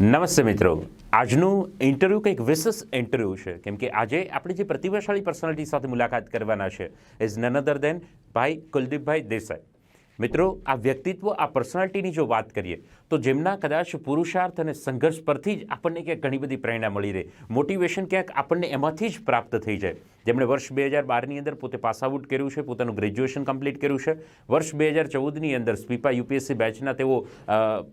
નમસ્તે મિત્રો, આજનું ઇન્ટરવ્યૂ કંઈક વિશેષ ઇન્ટરવ્યૂ છે કેમ કે આજે આપણે જે પ્રતિભાશાળી પર્સનાલિટી સાથે મુલાકાત કરવાના છે ઇઝ નન અધર દેન ભાઈ કુલદીપભાઈ દેસાઈ. મિત્રો, આ વ્યક્તિત્વ, આ પર્સનાલિટીની જો વાત કરીએ તો જેમના કદાચ પુરુષાર્થ અને સંઘર્ષ પરથી જ આપણને ક્યાંક ઘણી બધી પ્રેરણા મળી રહે, મોટિવેશન ક્યાંક આપણને એમાંથી જ પ્રાપ્ત થઈ જાય. જેમણે વર્ષ 2012ની અંદર પોતે પાસ આઉટ કર્યું છે, પોતાનું ગ્રેજ્યુએશન કમ્પ્લીટ કર્યું છે. વર્ષ 2014ની અંદર સ્પીપા યુપીએસસી બેચના તેઓ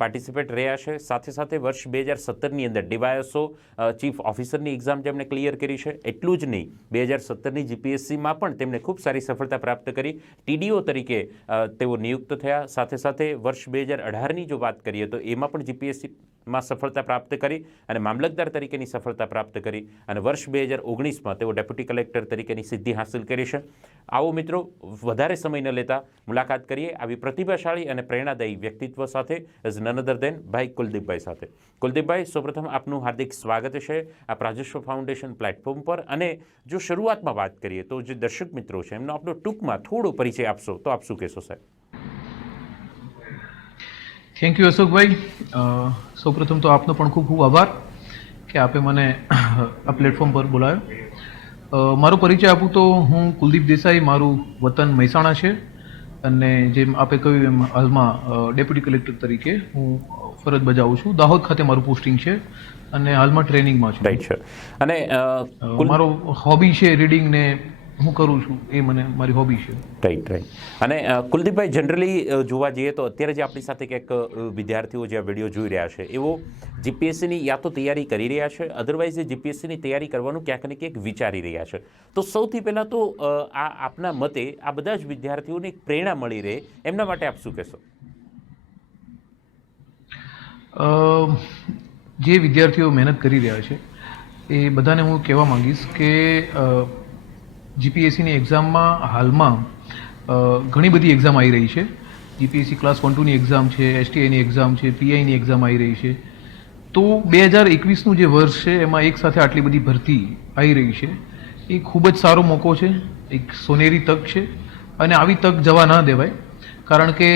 પાર્ટિસિપેટ રહ્યા છે. સાથે સાથે વર્ષ 2017ની અંદર ડીવાયએસઓ ચીફ ઓફિસરની એક્ઝામ જેમણે ક્લિયર કરી છે. એટલું જ નહીં, 2017ની જીપીએસસીમાં પણ તેમણે ખૂબ સારી સફળતા પ્રાપ્ત કરી. ટીડીઓ તરીકે તેઓ નિયુક્ત થયા. સાથે સાથે વર્ષ 2018ની જો વાત કરીએ તો એમાં પણ જીપીએસસીમાં સફળતા પ્રાપ્ત કરી અને મામલતદાર તરીકેની સફળતા પ્રાપ્ત કરી અને વર્ષ 2019માં તેઓ ડેપ્યુટી કલેક્ટર તરીકેની સિદ્ધિ હાંસલ કરી છે. આવો મિત્રો, વધારે સમય ન લેતા મુલાકાત કરીએ આવી પ્રતિભાશાળી અને પ્રેરણાદાયી વ્યક્તિત્વ સાથે, ઇઝ નન અધર દેન ભાઈ કુલદીપભાઈ સાથે. કુલદીપભાઈ, સૌપ્રથમ આપનું હાર્દિક સ્વાગત છે આ પ્રાજેશ્વર ફાઉન્ડેશન પ્લેટફોર્મ પર. અને જો શરૂઆતમાં વાત કરીએ તો જે દર્શક મિત્રો છે એમનો આપણો ટૂંકમાં થોડો પરિચય આપશો તો આપ શું કહેશો સાહેબ? થેન્ક યુ અશોકભાઈ. સૌપ્રથમ તો આપનો પણ ખૂબ ખૂબ આભાર કે આપે મને આ પ્લેટફોર્મ પર બોલાવ્યો. મારો પરિચય આપું તો હું કુલદીપ દેસાઈ, મારું વતન મહેસાણા છે અને જેમ આપે કહ્યું એમ હાલમાં ડેપ્યુટી કલેક્ટર તરીકે હું ફરજ બજાવું છું. દાહોદ ખાતે મારું પોસ્ટિંગ છે અને હાલમાં ટ્રેનિંગમાં છું. રાઈટ છે. અને મારો હોબી છે રીડિંગ ને હું કરું છું, એ મને મારી હોબી છે. રાઈટ. અને કુલદીપભાઈ, જનરલી જોવા જઈએ તો અત્યારે જે આપણી સાથે ક્યાંક વિદ્યાર્થીઓ જે આ વિડીયો જોઈ રહ્યા છે એવો જીપીએસસીની યા તો તૈયારી કરી રહ્યા છે, અધરવાઇઝ એ જીપીએસસીની તૈયારી કરવાનું ક્યાંક ને ક્યાંક વિચારી રહ્યા છે. તો સૌથી પહેલાં તો આ આપના મતે આ બધા જ વિદ્યાર્થીઓને એક પ્રેરણા મળી રહે એમના માટે આપ શું કહેશો? જે વિદ્યાર્થીઓ મહેનત કરી રહ્યા છે એ બધાને હું કહેવા માંગીશ કે જીપીએસસીની એક્ઝામમાં હાલમાં ઘણી બધી એક્ઝામ આવી રહી છે. જીપીએસસી ક્લાસ 1-2ની એક્ઝામ છે, એસટીઆઈની એક્ઝામ છે, પીઆઈની એક્ઝામ આવી રહી છે. તો 2021નું જે વર્ષ છે એમાં એક સાથે આટલી બધી ભરતી આવી રહી છે એ ખૂબ જ સારો મોકો છે, એક સોનેરી તક છે અને આવી તક જવા ના દેવાય. કારણ કે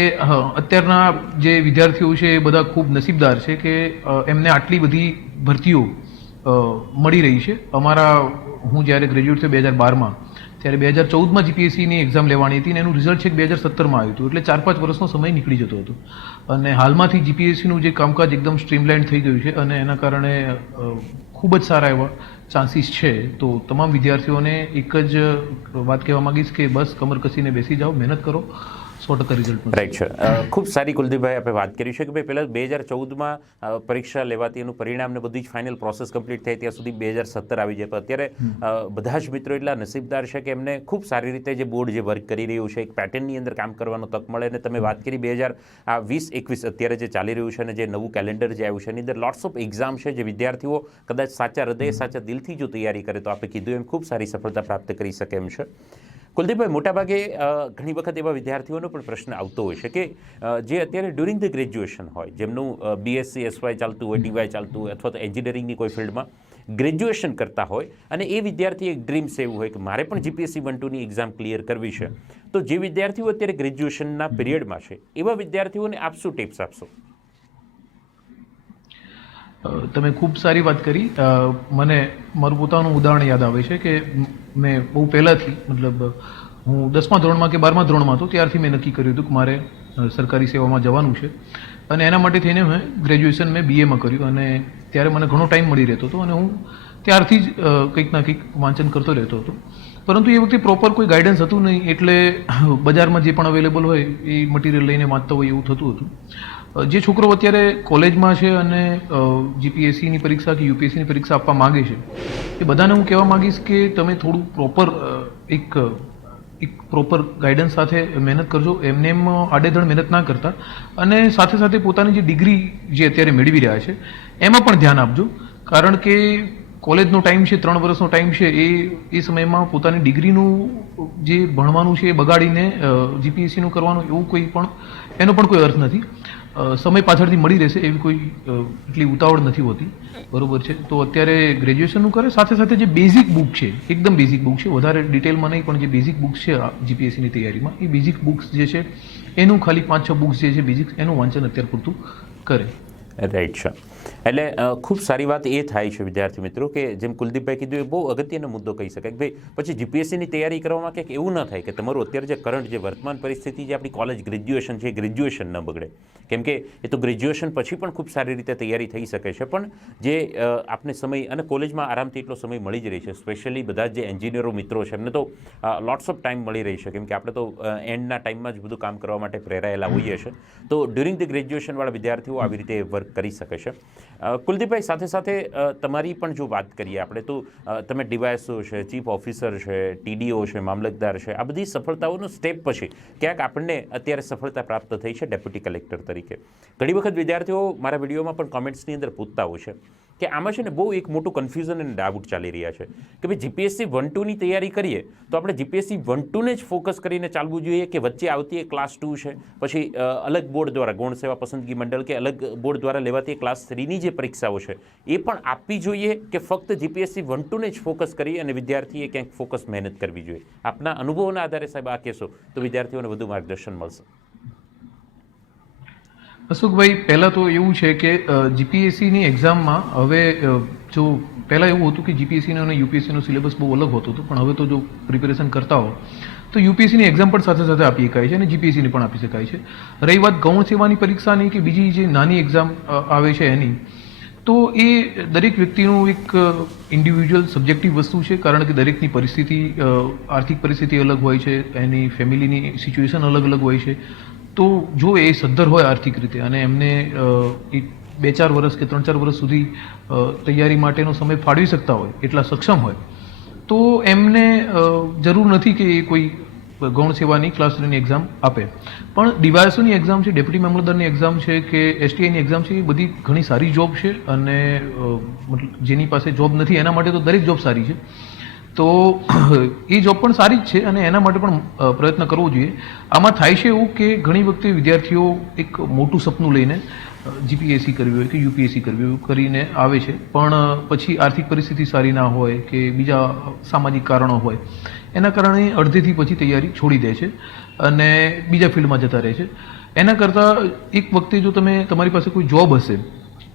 અત્યારના જે વિદ્યાર્થીઓ છે એ બધા ખૂબ નસીબદાર છે કે એમને આટલી બધી ભરતીઓ મળી રહી છે. હું જ્યારે ગ્રેજ્યુએટ થયો 2012માં, ત્યારે 2014માં જીપીએસસીની એક્ઝામ લેવાની હતી અને એનું રિઝલ્ટ છે 2017માં આવ્યું હતું. એટલે 4-5 વર્ષનો સમય નીકળી જતો હતો અને હાલમાંથી જીપીએસસીનું જે કામકાજ એકદમ સ્ટ્રીમલાઇન થઈ ગયું છે અને એના કારણે ખૂબ જ સારા એવા ચાન્સીસ છે. તો તમામ વિદ્યાર્થીઓને એક જ વાત કહેવા માંગીશ કે બસ કમર કસીને બેસી જાઓ, મહેનત કરો, 100% રિઝલ્ટ. રાઈટ છે. ખૂબ સારી કુલદીપભાઈ આપણે વાત કરી છે કે ભાઈ પહેલાં 2014માં પરીક્ષા લેવાતી, એનું પરિણામ ને બધી જ ફાઇનલ પ્રોસેસ કમ્પ્લીટ થઈ ત્યાં સુધી 2017 આવી જાય. અત્યારે બધા જ મિત્રો એટલા નસીબદાર છે કે એમને ખૂબ સારી રીતે જે બોર્ડ જે વર્ક કરી રહ્યું છે, એક પેટર્નની અંદર કામ કરવાનો તક મળે. અને તમે વાત કરી 2020-21 અત્યારે જે ચાલી રહ્યું છે અને જે નવું કેલેન્ડર જે આવ્યું છે એની અંદર લોટ્સ ઓફ એક્ઝામ છે જે વિદ્યાર્થીઓ કદાચ સાચા હૃદય, સાચા દિલથી જો તૈયારી કરે તો આપણે કીધું એમ ખૂબ સારી સફળતા પ્રાપ્ત કરી શકે એમ છે. કુલદીપભાઈ, મોટાભાગે ઘણી વખત એવા વિદ્યાર્થીઓનો પણ પ્રશ્ન આવતો હોય છે કે જે અત્યારે ડ્યુરિંગ ધ ગ્રેજ્યુએશન હોય, જેમનું બીએસસી એસવાય ચાલતું હોય, ટીવાય ચાલતું હોય અથવા તો એન્જિનિયરિંગની કોઈ ફિલ્ડમાં ગ્રેજ્યુએશન કરતા હોય અને એ વિદ્યાર્થી એક ડ્રીમ્સ એવું હોય કે મારે પણ જીપીએસસી 1-2ની એક્ઝામ ક્લિયર કરવી છે. તો જે વિદ્યાર્થીઓ અત્યારે ગ્રેજ્યુએશનના પિરિયડમાં છે એવા વિદ્યાર્થીઓને આપ શું ટિપ્સ આપશો? તમે ખૂબ સારી વાત કરી. મને મારું પોતાનું ઉદાહરણ યાદ આવે છે કે મેં બહુ પહેલાંથી, મતલબ હું 10મા ધોરણમાં કે 12મા ધોરણમાં હતો ત્યારથી મેં નક્કી કર્યું હતું કે મારે સરકારી સેવામાં જવાનું છે અને એના માટે થઈને મેં ગ્રેજ્યુએશન બીએમાં કર્યું અને ત્યારે મને ઘણો ટાઈમ મળી રહેતો હતો અને હું ત્યારથી જ કંઈક ના કંઈક વાંચન કરતો રહેતો હતો. પરંતુ એ વખતે પ્રોપર કોઈ ગાઈડન્સ હતું નહીં, એટલે બજારમાં જે પણ અવેલેબલ હોય એ મટીરિયલ લઈને વાંચતા હોય એવું થતું હતું. જે છોકરો અત્યારે કોલેજમાં છે અને જીપીએસસીની પરીક્ષા કે યુપીએસસીની પરીક્ષા આપવા માગે છે એ બધાને હું કહેવા માગીશ કે તમે થોડું પ્રોપર એક પ્રોપર ગાઈડન્સ સાથે મહેનત કરજો. એમને એમ આડેધડ મહેનત ના કરતા અને સાથે સાથે પોતાની જે ડિગ્રી જે અત્યારે મેળવી રહ્યા છે એમાં પણ ધ્યાન આપજો. કારણ કે કોલેજનો ટાઈમ છે, 3 વર્ષનો ટાઈમ છે, એ સમયમાં પોતાની ડિગ્રીનું જે ભણવાનું છે એ બગાડીને જીપીએસસીનું કરવાનું એવું એનો પણ કોઈ અર્થ નથી. સમય પાછળથી મળી રહેશે એવી કોઈ એટલી ઉતાવળ નથી હોતી, બરોબર છે? તો અત્યારે ગ્રેજ્યુએશનનું કરે, સાથે સાથે જે બેઝિક બુક છે, એકદમ બેઝિક બુક છે, વધારે ડિટેલમાં નહીં, પણ જે બેઝિક બુક્સ છે જીપીએસસીની તૈયારીમાં, એ બેઝિક બુક્સ જે છે એનું ખાલી 5-6 બુક્સ જે છે બેઝિક, એનું વાંચન અત્યાર પૂરતું કરે. રાઈટ છે. એટલે ખૂબ સારી વાત એ થાય છે વિદ્યાર્થી મિત્રો કે જેમ કુલદીપભાઈ કીધું એ બહુ અગત્યનો મુદ્દો કહી શકાય કે ભાઈ પછી જીપીએસસીની તૈયારી કરવામાં કંઈક એવું ન થાય કે તમારું અત્યારે જે કરંટ જે વર્તમાન પરિસ્થિતિ જે આપણી કોલેજ ગ્રેજ્યુએશન છે એ ગ્રેજ્યુએશન ન બગડે, કેમ કે એ તો ગ્રેજ્યુએશન પછી પણ ખૂબ સારી રીતે તૈયારી થઈ શકે છે, પણ જે આપને સમય અને કોલેજમાં આરામથી એટલો સમય મળી જ રહી છે, સ્પેશિયલી બધા જે એન્જિનિયરો મિત્રો છે એમને તો લોટ્સ ઓફ ટાઈમ મળી રહી છે, કેમ કે આપણે તો એન્ડના ટાઈમમાં જ બધું કામ કરવા માટે પ્રેરાયેલા હોઈએ છીએ, તો ડ્યુરિંગ ધ ગ્રેજ્યુએશનવાળા વિદ્યાર્થીઓ આવી રીતે વર્ક કરી શકે છે. કુલદીપભાઈ, સાથે સાથે તમારી પણ જો વાત કરીએ આપણે તો તમે ડીવાયએસઓ છે, ચીફ ઓફિસર છે, ટીડીઓ છે, મામલતદાર છે, આ બધી સફળતાઓનો સ્ટેપ પછી ક્યાંક આપણને અત્યારે સફળતા પ્રાપ્ત થઈ છે ડેપ્યુટી કલેક્ટર તરીકે. ઘણી વખત વિદ્યાર્થીઓ મારા વિડીયોમાં પણ કોમેન્ટ્સની અંદર પૂછતા હોય છે કે આમાં છે ને બહુ એક મોટું કન્ફ્યુઝન અને ડાઉટ ચાલી રહ્યા છે કે ભાઈ જીપીએસસી 1-2ની તૈયારી કરીએ તો આપણે જીપીએસસી 1-2ને જ ફોકસ કરીને ચાલવું જોઈએ કે વચ્ચે આવતી એક ક્લાસ 2 છે, પછી અલગ બોર્ડ દ્વારા ગૌણ સેવા પસંદગી મંડળ કે અલગ બોર્ડ દ્વારા લેવાતી ક્લાસ 3ની જે પરીક્ષાઓ છે એ પણ આપવી જોઈએ કે ફક્ત જીપીએસસી 1-2ને જ ફોકસ કરી અને વિદ્યાર્થીએ ક્યાંક ફોકસ મહેનત કરવી જોઈએ? આપના અનુભવોના આધારે સાહેબ આ કહેશો તો વિદ્યાર્થીઓને વધુ માર્ગદર્શન મળશે. અશોકભાઈ, પહેલાં તો એવું છે કે જીપીએસસીની એક્ઝામમાં હવે જો પહેલાં એવું હતું કે જીપીએસસીનો અને યુપીએસસીનો સિલેબસ બહુ અલગ હોતો હતો, પણ હવે તો જો પ્રિપેરેશન કરતા હો તો યુપીએસસીની એક્ઝામ પણ સાથે સાથે આપી શકાય છે અને જીપીએસસીની પણ આપી શકાય છે. રહી વાત ગૌણ સેવાની પરીક્ષાની કે બીજી જે નાની એક્ઝામ આવે છે એની, તો એ દરેક વ્યક્તિનું એક ઇન્ડિવિજ્યુઅલ સબ્જેક્ટિવ વસ્તુ છે, કારણ કે દરેકની પરિસ્થિતિ, આર્થિક પરિસ્થિતિ અલગ હોય છે, એની ફેમિલીની સિચ્યુએશન અલગ અલગ હોય છે. તો જો એ સદ્ધર હોય આર્થિક રીતે અને એમને 2-4 વર્ષ કે 3-4 વર્ષ સુધી તૈયારી માટેનો સમય ફાળવી શકતા હોય, એટલા સક્ષમ હોય, તો એમને જરૂર નથી કે એ કોઈ ગૌણ સેવાની ક્લાસ 3ની એક્ઝામ આપે. પણ ડીવાયએસઓની એક્ઝામ છે, ડેપ્યુટી મામલતદારની એક્ઝામ છે કે એસટીઆઈની એક્ઝામ છે, એ બધી ઘણી સારી જોબ છે અને મતલબ જેની પાસે જોબ નથી એના માટે તો દરેક જોબ સારી છે. તો એ જોબ પણ સારી જ છે અને એના માટે પણ પ્રયત્ન કરવો જોઈએ. આમાં થાય છે એવું કે ઘણી વખતે વિદ્યાર્થીઓ એક મોટું સપનું લઈને જીપીએસસી કરવી હોય કે યુપીએસસી કરવી હોય કરીને આવે છે, પણ પછી આર્થિક પરિસ્થિતિ સારી ના હોય કે બીજા સામાજિક કારણો હોય, એના કારણે અડધેથી પછી તૈયારી છોડી દે છે અને બીજા ફિલ્ડમાં જતા રહે છે. એના કરતાં એક વખતે જો તમારી પાસે કોઈ જોબ હશે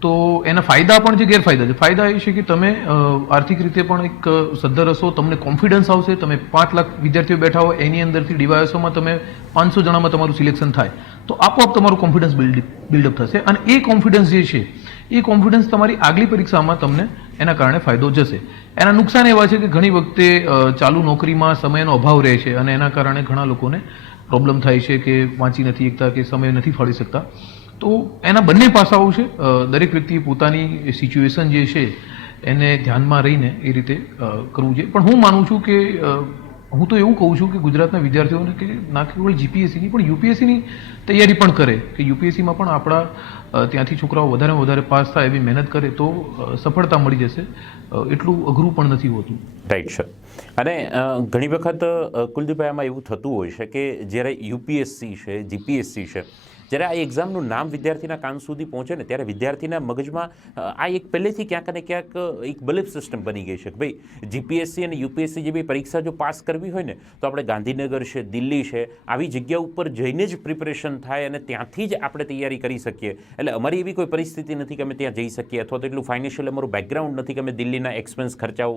તો એના ફાયદા પણ છે, ગેરફાયદા છે. ફાયદા એ છે કે તમે આર્થિક રીતે પણ એક સદ્ધર હશો, તમને કોન્ફિડન્સ આવશે. તમે 5 લાખ વિદ્યાર્થીઓ બેઠા હોય એની અંદરથી ડીવાયએસઓમાં તમે 500 જણામાં તમારું સિલેક્શન થાય તો આપોઆપ તમારું કોન્ફિડન્સ બિલ્ડઅપ થશે અને એ કોન્ફિડન્સ જે છે એ કોન્ફિડન્સ તમારી આગલી પરીક્ષામાં તમને એના કારણે ફાયદો જશે. એના નુકસાન એવા છે કે ઘણી વખતે ચાલુ નોકરીમાં સમયનો અભાવ રહે છે અને એના કારણે ઘણા લોકોને પ્રોબ્લેમ થાય છે કે વાંચી નથી શકતા કે સમય નથી ફાળવી શકતા. તો એના બંને પાસાઓ છે. દરેક વ્યક્તિએ પોતાની સિચ્યુએશન જે છે એને ધ્યાનમાં રહીને એ રીતે કરવું જોઈએ. પણ હું માનું છું કે હું તો એવું કહું છું કે ગુજરાતના વિદ્યાર્થીઓને કે ના કેવળ જીપીએસસીની પણ યુપીએસસીની તૈયારી પણ કરે, કે યુપીએસસીમાં પણ આપણા ત્યાંથી છોકરાઓ વધારે વધારે પાસ થાય એવી મહેનત કરે તો સફળતા મળી જશે. એટલું અઘરું પણ નથી હોતું. રાઈટ છે. અને ઘણી વખત કુલદીપભાઈ આમાં એવું થતું હોય છે કે જ્યારે યુપીએસસી છે, જીપીએસસી છે, જ્યારે આ એક્ઝામનું નામ વિદ્યાર્થીના કાન સુધી પહોંચે ને ત્યારે વિદ્યાર્થીના મગજમાં આ એક પહેલેથી ક્યાંક અને ક્યાંક એક બિલીફ સિસ્ટમ બની ગઈ છે કે ભાઈ જીપીએસસી અને યુપીએસસી જેવી પરીક્ષા જો પાસ કરવી હોય ને તો આપણે ગાંધીનગર છે, દિલ્હી છે, આવી જગ્યા ઉપર જઈને જ પ્રિપરેશન થાય અને ત્યાંથી જ આપણે તૈયારી કરી શકીએ. એટલે અમારી એવી કોઈ પરિસ્થિતિ નથી કે અમે ત્યાં જઈ શકીએ અથવા તો એટલું ફાઇનાન્શિયલ અમારું બેકગ્રાઉન્ડ નથી કે અમે દિલ્હીના એક્સપેન્સ ખર્ચાઓ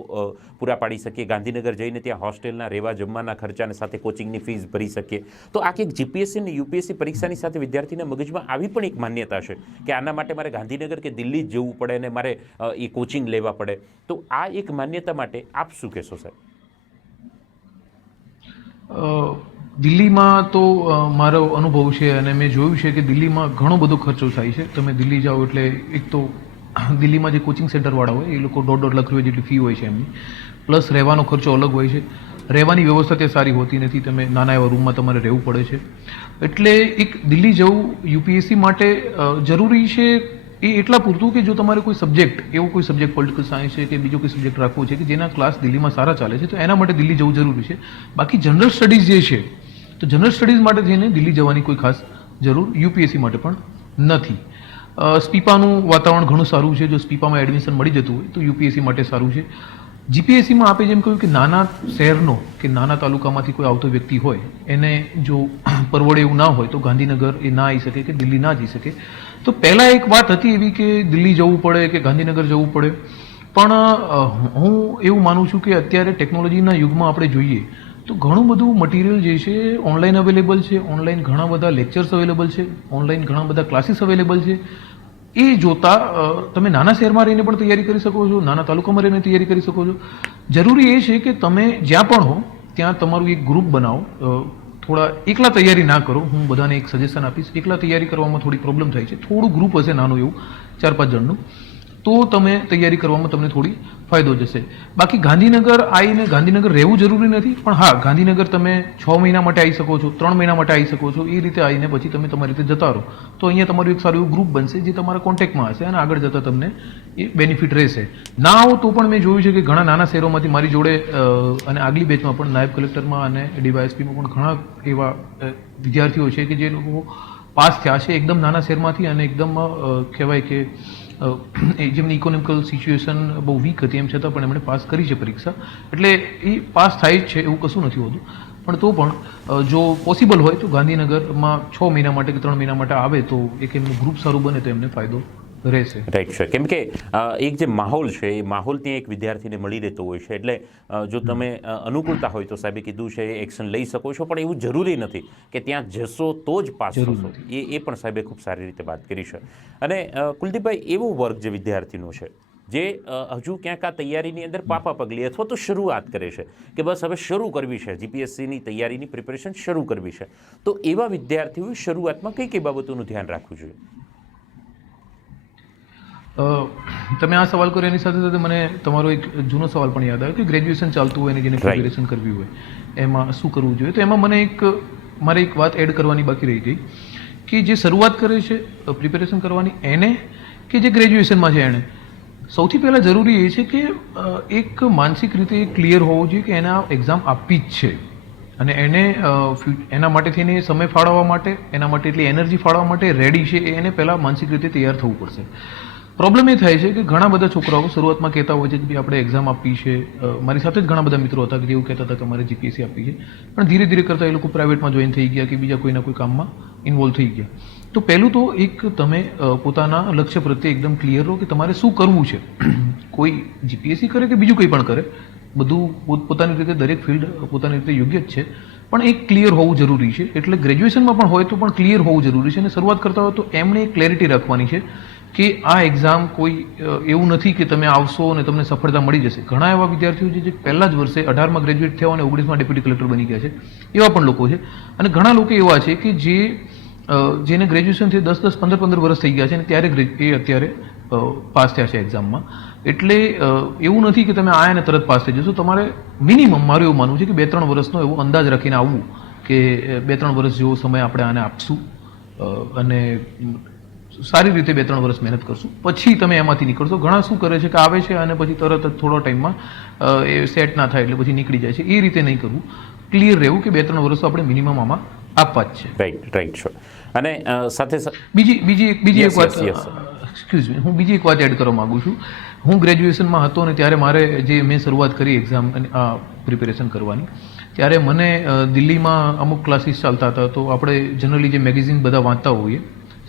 પૂરા પાડી શકીએ, ગાંધીનગર જઈને ત્યાં હોસ્ટેલના રહેવા જમવાના ખર્ચાને સાથે કોચિંગની ફીસ ભરી શકીએ. તો આ કંઈક જીપીએસસી અને યુપીએસસી પરીક્ષાની સાથે વિદ્યાર્થીના મગજમાં આવી પણ એક માન્યતા છે કે આના માટે મારે ગાંધીનગર કે દિલ્હી જ જવું પડે અને મારે એ કોચિંગ લેવા પડે. તો આ એક માન્યતા માટે આપ શું કહેશો સાહેબ? દિલ્હીમાં તો મારો અનુભવ છે અને મેં જોયું છે કે દિલ્હીમાં ઘણો બધો ખર્ચો થાય છે. તમે દિલ્હી જાઓ એટલે એક તો દિલ્હીમાં જે કોચિંગ સેન્ટરવાળા હોય એ લોકો 1.5 લાખ રૂપિયા જેટલી ફી હોય છે એમની, પ્લસ રહેવાનો ખર્ચો અલગ હોય છે. રહેવાની વ્યવસ્થા ત્યાં સારી હોતી નથી, તમે નાના એવા રૂમમાં તમારે રહેવું પડે છે. એટલે એક દિલ્હી જવું યુપીએસસી માટે જરૂરી છે એ એટલા પૂરતું કે જો તમારે કોઈ સબ્જેક્ટ, એવો કોઈ સબ્જેક્ટ પોલિટિકલ સાયન્સ છે કે બીજો કોઈ સબ્જેક્ટ રાખવો છે કે જેના ક્લાસ દિલ્હીમાં સારા ચાલે છે તો એના માટે દિલ્હી જવું જરૂરી છે. બાકી જનરલ સ્ટડીઝ જે છે તો જનરલ સ્ટડીઝ માટે થઈને દિલ્હી જવાની કોઈ ખાસ જરૂર યુપીએસસી માટે પણ નથી. સ્પીપાનું વાતાવરણ ઘણું સારું છે. જો સ્પીપામાં એડમિશન મળી જતું હોય તો યુપીએસસી માટે સારું છે. જીપીએસસીમાં આપે જેમ કહ્યું કે નાના શહેરનો કે નાના તાલુકામાંથી કોઈ આવતો વ્યક્તિ હોય એને જો પરવડે એવું ના હોય તો ગાંધીનગર એ ના આવી શકે કે દિલ્હી ના જઈ શકે. તો પહેલાં એક વાત હતી એવી કે દિલ્હી જવું પડે કે ગાંધીનગર જવું પડે, પણ હું એવું માનું છું કે અત્યારે ટેકનોલોજીના યુગમાં આપણે જોઈએ તો ઘણું બધું મટીરિયલ જે છે ઓનલાઈન અવેલેબલ છે, ઓનલાઈન ઘણા બધા લેક્ચર્સ અવેલેબલ છે, ઓનલાઈન ઘણા બધા ક્લાસીસ અવેલેબલ છે. એ જોતા તમે નાના શહેરમાં રહીને પણ તૈયારી કરી શકો છો, નાના તાલુકામાં રહીને તૈયારી કરી શકો છો. જરૂરી એ છે કે તમે જ્યાં પણ હો ત્યાં તમારું એક ગ્રુપ બનાવો. થોડા એકલા તૈયારી ના કરો, હું બધાને એક સજેશન આપીશ. એકલા તૈયારી કરવામાં થોડી પ્રોબ્લેમ થાય છે. થોડું ગ્રુપ હશે નાનું એવું 4-5 જણનું, તો તમે તૈયારી કરવામાં તમને થોડી ફાયદો જશે. બાકી ગાંધીનગર આવીને ગાંધીનગર રહેવું જરૂરી નથી, પણ હા ગાંધીનગર તમે 6 મહિના માટે આવી શકો છો, 3 મહિના માટે આવી શકો છો. એ રીતે આવીને પછી તમે તમારી રીતે જતા રહો તો અહીંયા તમારું એક સારું એવું ગ્રુપ બનશે જે તમારા કોન્ટેક્ટમાં હશે અને આગળ જતાં તમને એ બેનિફિટ રહેશે. ના આવો તો પણ મેં જોયું છે કે ઘણા નાના શહેરોમાંથી મારી જોડે અને આગલી બેચમાં પણ નાયબ કલેક્ટરમાં અને ડીવાયએસપીમાં પણ ઘણા એવા વિદ્યાર્થીઓ છે કે જે લોકો પાસ થયા છે એકદમ નાના શહેરમાંથી અને એકદમ કહેવાય કે જેમની ઇકોનોમિકલ સિચ્યુએશન બહુ વીક હતી એમ છતાં પણ એમણે પાસ કરી છે પરીક્ષા. એટલે એ પાસ થાય જ છે એવું કશું નથી હોતું. પણ તો પણ જો પોસિબલ હોય તો ગાંધીનગરમાં 6 મહિના માટે કે 3 મહિના માટે આવે તો એક એમનું ગ્રુપ સારું બને તો એમને ફાયદો રહેશે. રાઈટ છે, કેમ કે એક જે માહોલ છે એ માહોલ ત્યાં એક વિદ્યાર્થીને મળી રહેતો હોય છે. એટલે જો તમે અનુકૂળતા હોય તો સાહેબે કીધું છે એ એક્શન લઈ શકો છો, પણ એવું જરૂરી નથી કે ત્યાં જશો તો જ પાસ થશો. એ પણ સાહેબે ખૂબ સારી રીતે વાત કરી છે. અને કુલદીપભાઈ, એવો વર્ગ જે વિદ્યાર્થીનો છે જે હજુ ક્યાંક આ તૈયારીની અંદર પાપા પગલી અથવા તો શરૂઆત કરે છે કે બસ હવે શરૂ કરવી છે, જીપીએસસીની તૈયારીની પ્રિપેરેશન શરૂ કરવી છે, તો એવા વિદ્યાર્થીઓએ શરૂઆતમાં કઈ કઈ બાબતોનું ધ્યાન રાખવું જોઈએ? તમે આ સવાલ કર્યો એની સાથે સાથે મને તમારો એક જૂનો સવાલ પણ યાદ આવ્યો કે ગ્રેજ્યુએશન ચાલતું હોય અને જેને પ્રિપેરેશન કરવી હોય એમાં શું કરવું જોઈએ. તો એમાં મને મારે એક વાત એડ કરવાની બાકી રહી ગઈ કે જે શરૂઆત કરે છે પ્રિપેરેશન કરવાની એને કે જે ગ્રેજ્યુએશનમાં છે એણે સૌથી પહેલાં જરૂરી એ છે કે એક માનસિક રીતે ક્લિયર હોવું જોઈએ કે એને આ એક્ઝામ આપવી જ છે અને એને એના માટે થઈને સમય ફાળવવા માટે, એના માટે એટલી એનર્જી ફાળવવા માટે રેડી છે એને પહેલાં માનસિક રીતે તૈયાર થવું પડશે. પ્રોબ્લેમ એ થાય છે કે ઘણા બધા છોકરાઓ શરૂઆતમાં કહેતા હોય છે કે ભાઈ આપણે એક્ઝામ આપવી છે. મારી સાથે જ ઘણા બધા મિત્રો હતા કે જેવું કહેતા હતા કે અમારે જીપીએસસી આપવી છે, પણ ધીરે ધીરે કરતાં એ લોકો પ્રાઇવેટમાં જોઈન થઈ ગયા કે બીજા કોઈના કોઈ કામમાં ઇન્વોલ્વ થઈ ગયા. તો પહેલું તો એક તમે પોતાના લક્ષ્ય પ્રત્યે એકદમ ક્લિયર રહો કે તમારે શું કરવું છે. કોઈ જીપીએસસી કરે કે બીજું કંઈ પણ કરે, બધું પોતાની રીતે દરેક ફિલ્ડ પોતાની રીતે યોગ્ય જ છે, પણ એક ક્લિયર હોવું જરૂરી છે. એટલે ગ્રેજ્યુએશનમાં પણ હોય તો પણ ક્લિયર હોવું જરૂરી છે. અને શરૂઆત કરતા હોય તો એમણે એક ક્લેરિટી રાખવાની છે કે આ એક્ઝામ કોઈ એવું નથી કે તમે આવશો અને તમને સફળતા મળી જશે. ઘણા એવા વિદ્યાર્થીઓ છે જે પહેલા જ વર્ષે 18માં ગ્રેજ્યુએટ થયા અને 19માં ડેપ્યુટી કલેક્ટર બની ગયા છે, એવા પણ લોકો છે. અને ઘણા લોકો એવા છે કે જેને ગ્રેજ્યુએશનથી 10-10, 15-15 વર્ષ થઈ ગયા છે અને ત્યારે એ અત્યારે પાસ થયા છે એક્ઝામમાં. એટલે એવું નથી કે તમે આયા ને તરત પાસ થઈ જશો. તમારે મિનિમમ મારું એવું માનવું છે કે 2-3 વર્ષનો એવો અંદાજ રાખીને આવવું કે 2-3 વર્ષ જેવો સમય આપણે આને આપશું અને સારી રીતે 2-3 વર્ષ મહેનત કરશું, પછી તમે એમાંથી નીકળશો. ઘણા શું કરે છે કે આવે છે અને પછી તરત જ થોડો ટાઈમમાં એ સેટ ના થાય એટલે પછી નીકળી જાય છે. એ રીતે નહીં કરવું. ક્લિયર રહેવું કે 2-3 વર્ષ આપણે મિનિમમ આમાં આપવા જ છે. રાઈટ છે. અને સાથે બીજી એક વાત, એક્સક્યુઝ મી, હું બીજી એક વાત એડ કરવા માગું છું. હું ગ્રેજ્યુએશનમાં હતો અને ત્યારે મારે જે મેં શરૂઆત કરી એક્ઝામ પ્રિપેરેશન કરવાની, ત્યારે મને દિલ્હીમાં અમુક ક્લાસીસ ચાલતા હતા. તો આપણે જનરલી જે મેગેઝિન બધા વાંચતા હોઈએ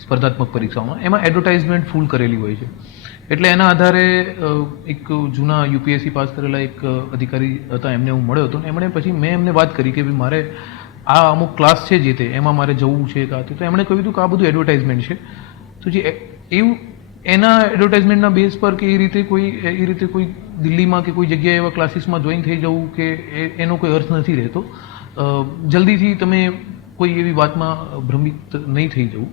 સ્પર્ધાત્મક પરીક્ષાઓમાં, એમાં એડવર્ટાઇઝમેન્ટ ફૂલ કરેલી હોય છે. એટલે એના આધારે એક જૂના યુપીએસસી પાસ કરેલા એક અધિકારી હતા, એમને હું મળ્યો હતો. એમણે પછી મેં એમને વાત કરી કે ભાઈ મારે આ અમુક ક્લાસ છે જે તે એમાં મારે જવું છે કાં તો એમણે કહ્યું હતું કે આ બધું એડવર્ટાઇઝમેન્ટ છે. તો જે એવું એના એડવર્ટાઇઝમેન્ટના બેઝ પર કે એ રીતે કોઈ દિલ્હીમાં કે કોઈ જગ્યાએ એવા ક્લાસીસમાં જોઈન થઈ જવું કે એનો કોઈ અર્થ નથી રહેતો. જલ્દીથી તમે કોઈ એવી વાતમાં ભ્રમિત નહીં થઈ જવું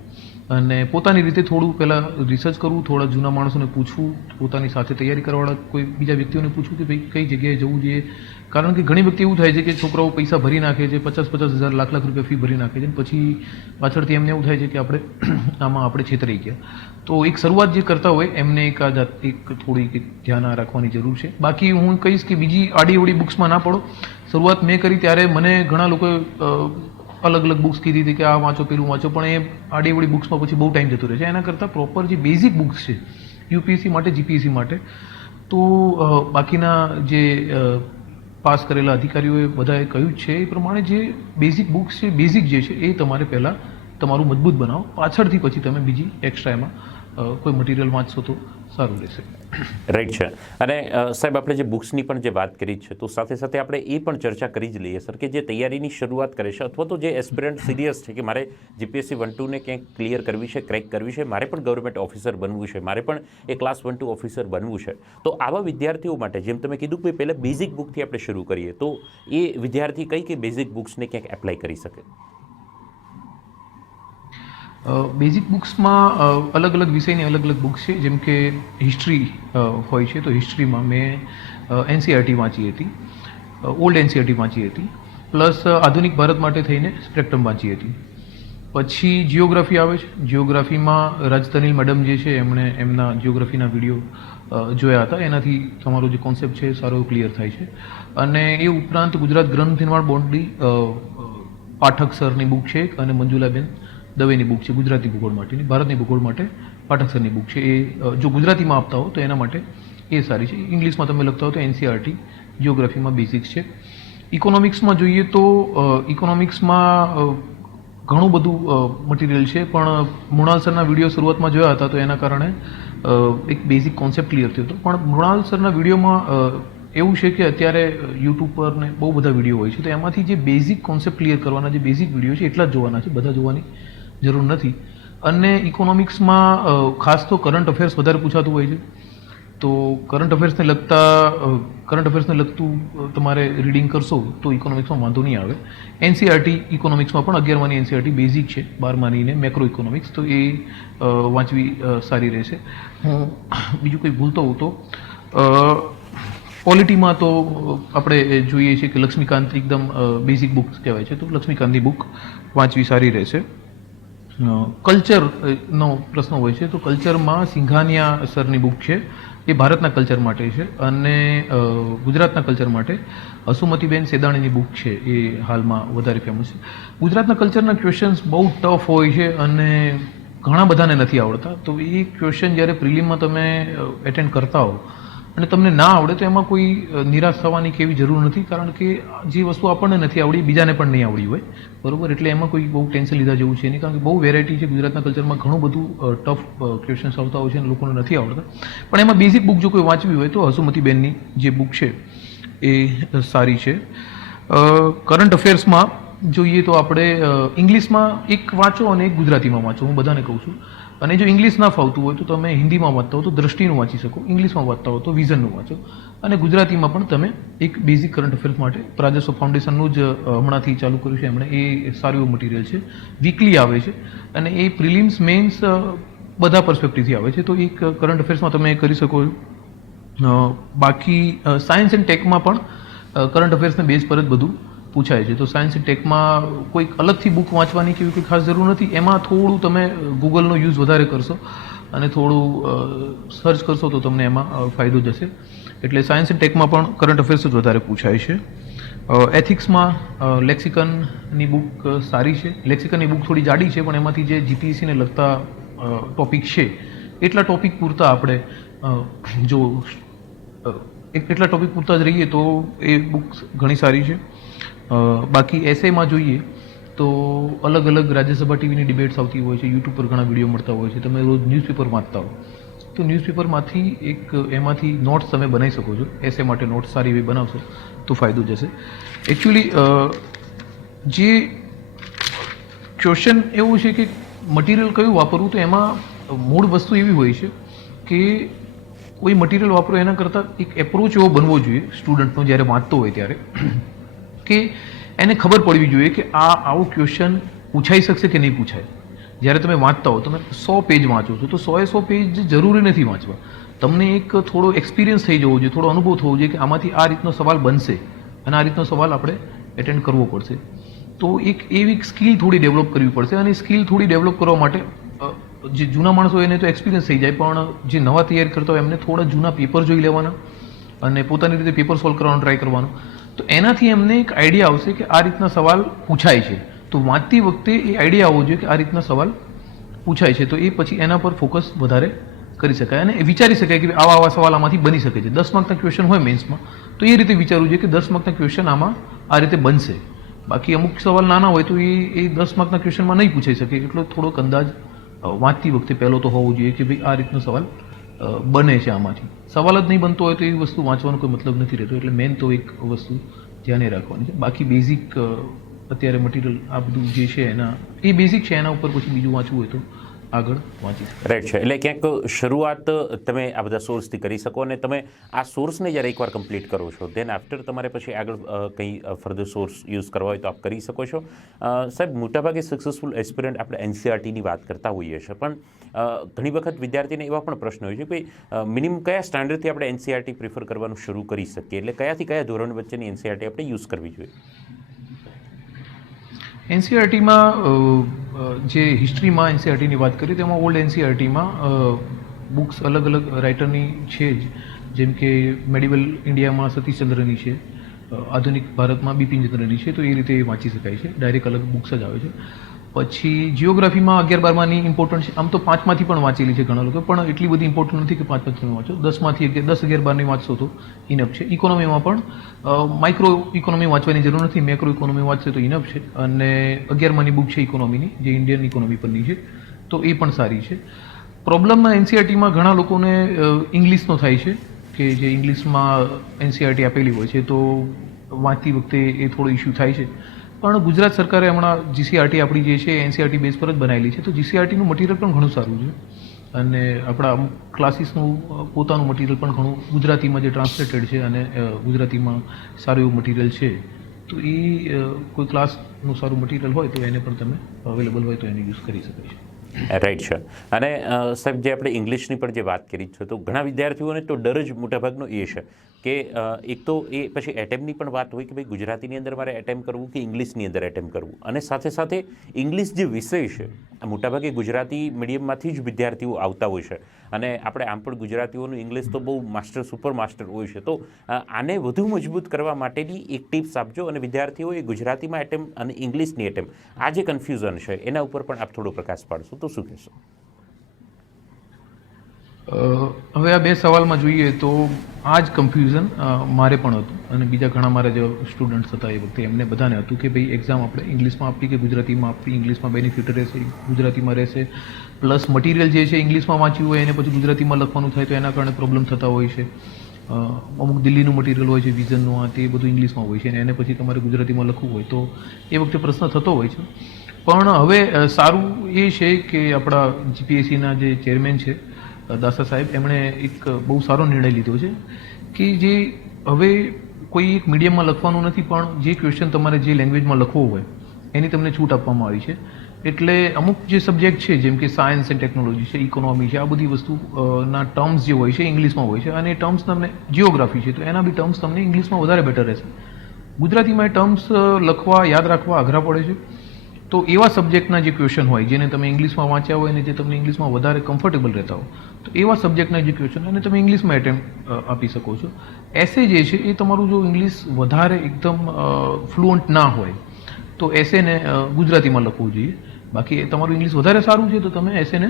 અને પોતાની રીતે થોડું પહેલાં રિસર્ચ કરવું, થોડા જૂના માણસોને પૂછવું, પોતાની સાથે તૈયારી કરવાવાળા કોઈ બીજા વ્યક્તિઓને પૂછવું કે ભાઈ કઈ જગ્યાએ જવું જોઈએ. કારણ કે ઘણી વખત એવું થાય છે કે છોકરાઓ પૈસા ભરી નાખે છે, 50-50 હજાર, લાખ રૂપિયા ફી ભરી નાખે છે, પછી પાછળથી એમને એવું થાય છે કે આપણે છેતરાઈ ગયા. તો એક શરૂઆત જે કરતા હોય એમને એક થોડી ધ્યાન રાખવાની જરૂર છે. બાકી હું કહીશ કે બીજી આડીઅવળી બુક્સમાં ના પડો. શરૂઆત મેં કરી ત્યારે મને ઘણા લોકોએ અલગ અલગ બુક્સ કીધી હતી કે આ વાંચો પેલું વાંચો, પણ એ આડીઅવળી બુક્સમાં પછી બહુ ટાઈમ જતો રહે છે. એના કરતાં પ્રોપર જે બેઝિક બુક્સ છે યુપીએસસી માટે, જીપીએસસી માટે, તો બાકીના જે પાસ કરેલા અધિકારીઓએ બધાએ કહ્યું જ છે એ પ્રમાણે જે બેઝિક બુક્સ છે, બેઝિક જે છે એ તમારે પહેલાં તમારું મજબૂત બનાવો, પાછળથી પછી તમે બીજી એક્સ્ટ્રા એમાં કોઈ મટીરિયલ વાંચશો તો સારું રહેશે. રાઈટ છે. અને સાહેબ આપણે જે બુક્સની પણ જે વાત કરી છે તો સાથે સાથે આપણે એ પણ ચર્ચા કરી જ લઈએ સર કે જે તૈયારીની શરૂઆત કરે છે અથવા તો જે એસ્પિરન્ટ સિરિયસ છે કે મારે જીપીએસસી 1-2ને ક્યાંક ક્લિયર કરવી છે, ક્રેક કરવી છે, મારે પણ ગવર્મેન્ટ ઓફિસર બનવું છે, મારે પણ એ ક્લાસ 1-2 ઓફિસર બનવું છે, તો આવા વિદ્યાર્થીઓ માટે જેમ તમે કીધું કે પહેલાં બેઝિક બુકથી આપણે શરૂ કરીએ તો એ વિદ્યાર્થી કઈ બેઝિક બુક્સને ક્યાંક એપ્લાય કરી શકે? બેઝિક બુક્સમાં અલગ અલગ વિષયની અલગ અલગ બુક્સ છે. જેમ કે હિસ્ટ્રી હોય છે તો હિસ્ટ્રીમાં મેં એનસીઆરટી વાંચી હતી, ઓલ્ડ એનસીઆરટી વાંચી હતી, પ્લસ આધુનિક ભારત માટે થઈને સ્પેક્ટ્રમ વાંચી હતી. પછી જિયોગ્રાફી આવે છે. જિયોગ્રાફીમાં રાજતનિલ મેડમ જે છે એમણે એમના જિયોગ્રાફીના વિડીયો જોયા હતા, એનાથી તમારો જે કોન્સેપ્ટ છે સારો ક્લિયર થાય છે. અને એ ઉપરાંત ગુજરાત ગ્રંથ નિર્માણ બોર્ડની પાઠક સરની બુક છે અને મંજુલાબેન દવેની બુક છે ગુજરાતી ભૂગોળ માટેની, ભારતની ભૂગોળ માટે પાઠક સરની બુક છે. એ જો ગુજરાતીમાં આપતા હો તો એના માટે એ સારી છે. ઇંગ્લિશમાં તમે લખતા હો તો એનસીઆરટી જિયોગ્રાફીમાં બેઝિક્સ છે. ઇકોનોમિક્સમાં જોઈએ તો ઇકોનોમિક્સમાં ઘણું બધું મટીરિયલ છે, પણ મૃણાલ સરના વિડીયો શરૂઆતમાં જોયા હતા તો એના કારણે એક બેઝિક કોન્સેપ્ટ ક્લિયર થયો હતો. પણ મૃણાલ સરના વિડીયોમાં એવું છે કે અત્યારે યુટ્યુબ પર ને બહુ બધા વિડીયો હોય છે, તો એમાંથી જે બેઝિક કોન્સેપ્ટ ક્લિયર કરવાના જે બેઝિક વિડીયો છે એટલા જ જોવાના છે, બધા જોવાની જરૂર નથી. અને ઇકોનોમિક્સમાં ખાસ તો કરંટ અફેર્સ વધારે પૂછાતું હોય છે, તો કરંટ અફેર્સને લગતું તમારે રીડિંગ કરશો તો ઇકોનોમિક્સમાં વાંધો નહીં આવે. એનસીઆરટી ઇકોનોમિક્સમાં પણ 11માની એનસીઆરટી બેઝિક છે, 12માની ને મેક્રો ઇકોનોમિક્સ, તો એ વાંચવી સારી રહેશે. હું બીજું કંઈ ભૂલતો હોઉં તો પોલિટીમાં તો આપણે જોઈએ છીએ કે લક્ષ્મીકાંત એકદમ બેઝિક બુક કહેવાય છે, તો લક્ષ્મીકાંતની બુક વાંચવી સારી રહેશે. કલ્ચરનો પ્રશ્ન હોય છે તો કલ્ચરમાં સિંઘાનિયા સરની બુક છે, એ ભારતના કલ્ચર માટે છે, અને ગુજરાતના કલ્ચર માટે હસુમતીબેન સેદાણીની બુક છે, એ હાલમાં વધારે ફેમસ છે. ગુજરાતના કલ્ચરના ક્વેશ્ચન્સ બહુ ટફ હોય છે અને ઘણા બધાને નથી આવડતા, તો એ ક્વેશ્ચન જ્યારે પ્રિલિમમાં તમે એટેન્ડ કરતા હો અને તમને ના આવડે તો એમાં કોઈ નિરાશ થવાની કે એવી જરૂર નથી, કારણ કે જે વસ્તુ આપણને નથી આવડી બીજાને પણ નહીં આવડી હોય, બરોબર. એટલે એમાં કોઈ બહુ ટેન્શન લીધા જેવું છે નહીં, કારણ કે બહુ વેરાયટી છે ગુજરાતના કલ્ચરમાં, ઘણું બધું ટફ ક્વેશ્ચન્સ આવતા હોય છે અને લોકોને નથી આવડતા. પણ એમાં બેઝિક બુક જો કોઈ વાંચવી હોય તો હસુમતીબેનની જે બુક છે એ સારી છે. કરંટ અફેર્સમાં જોઈએ તો આપણે ઇંગ્લિશમાં એક વાંચો અને એક ગુજરાતીમાં વાંચો, હું બધાને કહું છું. અને જો ઇંગ્લિશ ના ફાવતું હોય તો તમે હિન્દીમાં વાંચતા હો તો દ્રષ્ટિનું વાંચી શકો, ઇંગ્લિશમાં વાંચતા હો તો વિઝનનું વાંચો, અને ગુજરાતીમાં પણ તમે એક બેઝિક કરંટ અફેર્સ માટે પ્રાજસ્વ ફાઉન્ડેશનનું જ હમણાંથી ચાલુ કર્યું છે એમણે, એ સારું એવું મટીરિયલ છે, વીકલી આવે છે અને એ પ્રિલિમ્સ મેન્સ બધા પર્સપેક્ટિવથી આવે છે, તો એક કરંટ અફેર્સમાં તમે એ કરી શકો છો. બાકી સાયન્સ એન્ડ ટેકમાં પણ કરંટ અફેર્સને બેઝ પર જ બધું પૂછાય છે, તો સાયન્સ એન્ડ ટેકમાં કોઈક અલગથી બુક વાંચવાની કે એવી કોઈ ખાસ જરૂર નથી. એમાં થોડું તમે ગૂગલનો યુઝ વધારે કરશો અને થોડું સર્ચ કરશો તો તમને એમાં ફાયદો જશે. એટલે સાયન્સ એન્ડ ટેકમાં પણ કરંટ અફેર્સ જ વધારે પૂછાય છે. એથિક્સમાં લેક્સિકનની બુક સારી છે. લેક્સિકનની બુક થોડી જાડી છે, પણ એમાંથી જે જીપીએસસીને લગતા ટોપિક છે એટલા ટોપિક પૂરતા આપણે જો એટલા ટોપિક પૂરતા જ રહીએ તો એ બુક ઘણી સારી છે. બાકી એસેમાં જોઈએ તો અલગ અલગ રાજ્યસભા ટીવીની ડિબેટ્સ આવતી હોય છે, યુટ્યુબ પર ઘણા વિડીયો મળતા હોય છે, તમે રોજ ન્યૂઝપેપર વાંચતા હો તો ન્યૂઝપેપરમાંથી એમાંથી નોટ્સ તમે બનાવી શકો છો. એસે માટે નોટ્સ સારી એવી બનાવશો તો ફાયદો જશે. એકચ્યુઅલી જે ક્વેશ્ચન એવું છે કે મટીરિયલ કયું વાપરવું, તો એમાં મૂળ વસ્તુ એવી હોય છે કે કોઈ મટીરિયલ વાપરો એના કરતાં એક એપ્રોચ એવો બનવો જોઈએ સ્ટુડન્ટનો જ્યારે વાંચતો હોય ત્યારે, કે એને ખબર પડવી જોઈએ કે આવું ક્વેશ્ચન પૂછાઈ શકશે કે નહીં પૂછાય. જ્યારે તમે વાંચતા હો, તમે 100 પેજ વાંચો છો તો 100 પેજ જરૂરી નથી વાંચવા, તમને એક થોડો એક્સપિરિયન્સ થઈ જવો જોઈએ, થોડો અનુભવ થવો જોઈએ કે આમાંથી આ રીતનો સવાલ બનશે અને આ રીતનો સવાલ આપણે એટેન્ડ કરવો પડશે. તો એક એવી સ્કિલ થોડી ડેવલપ કરવી પડશે, અને સ્કિલ થોડી ડેવલપ કરવા માટે જે જૂના માણસો એને તો એક્સપિરિયન્સ થઈ જાય, પણ જે નવા તૈયાર કરતા હોય એમને થોડા જૂના પેપર જોઈ લેવાના અને પોતાની રીતે પેપર સોલ્વ કરવાનો ટ્રાય કરવાનો, તો એનાથી એમને એક આઈડિયા આવશે કે આ રીતના સવાલ પૂછાય છે. તો વાંચતી વખતે એ આઈડિયા આવવો જોઈએ કે આ રીતના સવાલ પૂછાય છે, તો એ પછી એના પર ફોકસ વધારે કરી શકાય અને વિચારી શકાય કે આવા આવા સવાલ આમાંથી બની શકે છે. 10 માર્કના ક્વેશ્ચન હોય મેન્સમાં તો એ રીતે વિચારવું જોઈએ કે 10 માર્કના ક્વેશ્ચન આમાં આ રીતે બનશે. બાકી અમુક સવાલ નાના હોય તો એ 10 માર્કના ક્વેશ્ચનમાં નહીં પૂછાઈ શકે. એટલો થોડોક અંદાજ વાંચતી વખતે પહેલો તો હોવો જોઈએ કે ભાઈ આ રીતનો સવાલ બને છે આમાંથી. સવાલ જ નહીં બનતો હોય તો એ વસ્તુ વાંચવાનો કોઈ મતલબ નથી રહેતો. એટલે મેન તો એક વસ્તુ ધ્યાને રાખવાની છે. બાકી બેઝિક અત્યારે મટીરિયલ આ બધું જે છે એના એ બેઝિક છે, એના ઉપર પછી બીજું વાંચવું હોય તો આગળ વાંચી શકો. રાઈટ છે. એટલે ક્યાંક શરૂઆત તમે આ બધા સોર્સથી કરી શકો અને તમે આ સોર્સને જ્યારે એકવાર કમ્પ્લીટ કરો છો દેન આફ્ટર તમારે પછી આગળ કંઈ ફર્ધર સોર્સ યુઝ કરવા હોય તો આપ કરી શકો છો. સાહેબ, મોટાભાગે સક્સેસફુલ એસ્પિરન્ટ આપણે એનસીઆરટીની વાત કરતા હોઈએ છીએ, પણ ઘણી વખત વિદ્યાર્થીને એવા પણ પ્રશ્ન હોય છે કે મિનિમમ કયા સ્ટાન્ડર્ડથી આપણે એનસીઆરટી પ્રિફર કરવાનું શરૂ કરી શકીએ, એટલે કયાથી કયા ધોરણ વચ્ચેની એનસીઆરટી આપણે યુઝ કરવી જોઈએ? એનસીઆરટીમાં જે હિસ્ટ્રીમાં એનસીઆરટીની વાત કરીએ તેમાં ઓલ્ડ એનસીઆરટીમાં બુક્સ અલગ અલગ રાઇટરની છે જ, જેમ કે મેડિવલ ઇન્ડિયામાં સતીશચંદ્રની છે, આધુનિક ભારતમાં બિપિનચંદ્રની છે, તો એ રીતે વાંચી શકાય છે. ડાયરેક્ટ અલગ બુક્સ જ આવે છે. પછી જિયોગ્રાફીમાં 11-12ની ઇમ્પોર્ટન્ટ છે. આમ તો 5માંથી પણ વાંચેલી છે ઘણા લોકો, પણ એટલી બધી ઇમ્પોર્ટન્ટ નથી કે 5-5 તમે વાંચો. 10માંથી 10-11-12ની વાંચશો તો ઇનફ છે. ઇકોનોમીમાં પણ માઇક્રો ઇકોનોમી વાંચવાની જરૂર નથી, મેક્રો ઇકોનોમી વાંચશે તો ઇનફ છે. અને 11માંની બુક છે ઇકોનોમીની, જે ઇન્ડિયન ઇકોનોમી પરની છે, તો એ પણ સારી છે. પ્રોબ્લેમ એનસીઆરટીમાં ઘણા લોકોને ઇંગ્લિશનો થાય છે કે જે ઇંગ્લિશમાં એનસીઆરટી આપેલી હોય છે તો વાંચતી વખતે એ થોડો ઇસ્યુ થાય છે. પણ ગુજરાત સરકારે હમણાં જીસીઆરટી આપણી જે છે એનસીઆરટી બેઝ પર જ બનાવેલી છે, તો જીસીઆરટીનું મટીરિયલ પણ ઘણું સારું છે. અને આપણા અમુક ક્લાસીસનું પોતાનું મટીરિયલ પણ ઘણું ગુજરાતીમાં જે ટ્રાન્સલેટેડ છે અને ગુજરાતીમાં સારું એવું મટીરિયલ છે. તો એ કોઈ ક્લાસનું સારું મટીરિયલ હોય તો એને પણ તમે અવેલેબલ હોય તો એને યુઝ કરી શકાય છે. રાઈટ છે. અને સાહેબ, જે આપણે ઇંગ્લિશની પણ જે વાત કરી છે તો ઘણા વિદ્યાર્થીઓને તો ડર જ મોટાભાગનો એ છે કે એક તો એ પછી એટેમ્પની પણ વાત હોય કે ભાઈ ગુજરાતીની અંદર મારે એટેમ્પ કરવું કે ઇંગ્લિશની અંદર એટેમ્પ કરવું, અને સાથે સાથે ઇંગ્લિશ જે વિષય છે આ મોટાભાગે ગુજરાતી મીડિયમમાંથી જ વિદ્યાર્થીઓ આવતા હોય છે, અને આપણે આમ પણ ગુજરાતીઓનું ઇંગ્લિશ તો બહુ માસ્ટર સુપર માસ્ટર હોય છે. તો આને વધુ મજબૂત કરવા માટેની એક ટિપ્સ આપજો, અને વિદ્યાર્થીઓએ ગુજરાતીમાં એટેમ્પ અને ઇંગ્લિશની એટેમ્પ આ જે કન્ફ્યુઝન છે એના ઉપર પણ આપ થોડો પ્રકાશ પાડશો તો શું કહેશો? હવે આ બે સવાલમાં જોઈએ તો આ જ કન્ફ્યુઝન મારે પણ હતું અને બીજા ઘણા મારા જે સ્ટુડન્ટ્સ હતા એ વખતે એમને બધાને હતું કે ભાઈ એક્ઝામ આપણે ઇંગ્લિશમાં આપવી કે ગુજરાતીમાં આપવી, ઇંગ્લિશમાં બેનિફિટ રહેશે, ગુજરાતીમાં રહેશે, પ્લસ મટીરિયલ જે છે ઇંગ્લિશમાં વાંચ્યું હોય એને પછી ગુજરાતીમાં લખવાનું થાય તો એના કારણે પ્રોબ્લેમ થતા હોય છે. અમુક દિલ્હીનું મટીરિયલ હોય છે, વિઝનનું, આ તે બધું ઇંગ્લિશમાં હોય છે અને એને પછી તમારે ગુજરાતીમાં લખવું હોય તો એ વખતે પ્રશ્ન થતો હોય છે. પણ હવે સારું એ છે કે આપણા જીપીએસસીના જે ચેરમેન છે દાસા સાહેબ, એમણે એક બહુ સારો નિર્ણય લીધો છે કે જે હવે કોઈ એક મીડિયમમાં લખવાનું નથી, પણ જે ક્વેશ્ચન તમારે જે લેંગ્વેજમાં લખવો હોય એની તમને છૂટ આપવામાં આવી છે. એટલે અમુક જે સબ્જેક્ટ છે જેમ કે સાયન્સ એન્ડ ટેકનોલોજી છે, ઇકોનોમી છે, આ બધી વસ્તુ ના ટર્મ્સ જે હોય છે ઇંગ્લિશમાં હોય છે, અને એ ટર્મ્સ તમને જિયોગ્રાફી છે તો એના બી ટર્મ્સ તમને ઇંગ્લિશમાં વધારે બેટર રહેશે. ગુજરાતીમાં એ ટર્મ્સ લખવા યાદ રાખવા અઘરા પડે છે. તો એવા સબ્જેક્ટના જે ક્વેશ્ચન હોય જેને તમે ઇંગ્લિશમાં વાંચ્યા હોય અને જે તમને ઇંગ્લિશમાં વધારે કમ્ફર્ટેબલ રહેતા હોય તો એવા સબ્જેક્ટના જે ક્વેશ્ચન અને તમે ઇંગ્લિશમાં એટેમ્પ આપી શકો છો. એસે જે છે એ તમારું જો ઇંગ્લિશ વધારે એકદમ ફ્લુઅન્ટ ના હોય તો એસેને ગુજરાતીમાં લખવું જોઈએ. બાકી તમારું ઇંગ્લિશ વધારે સારું છે તો તમે એસેને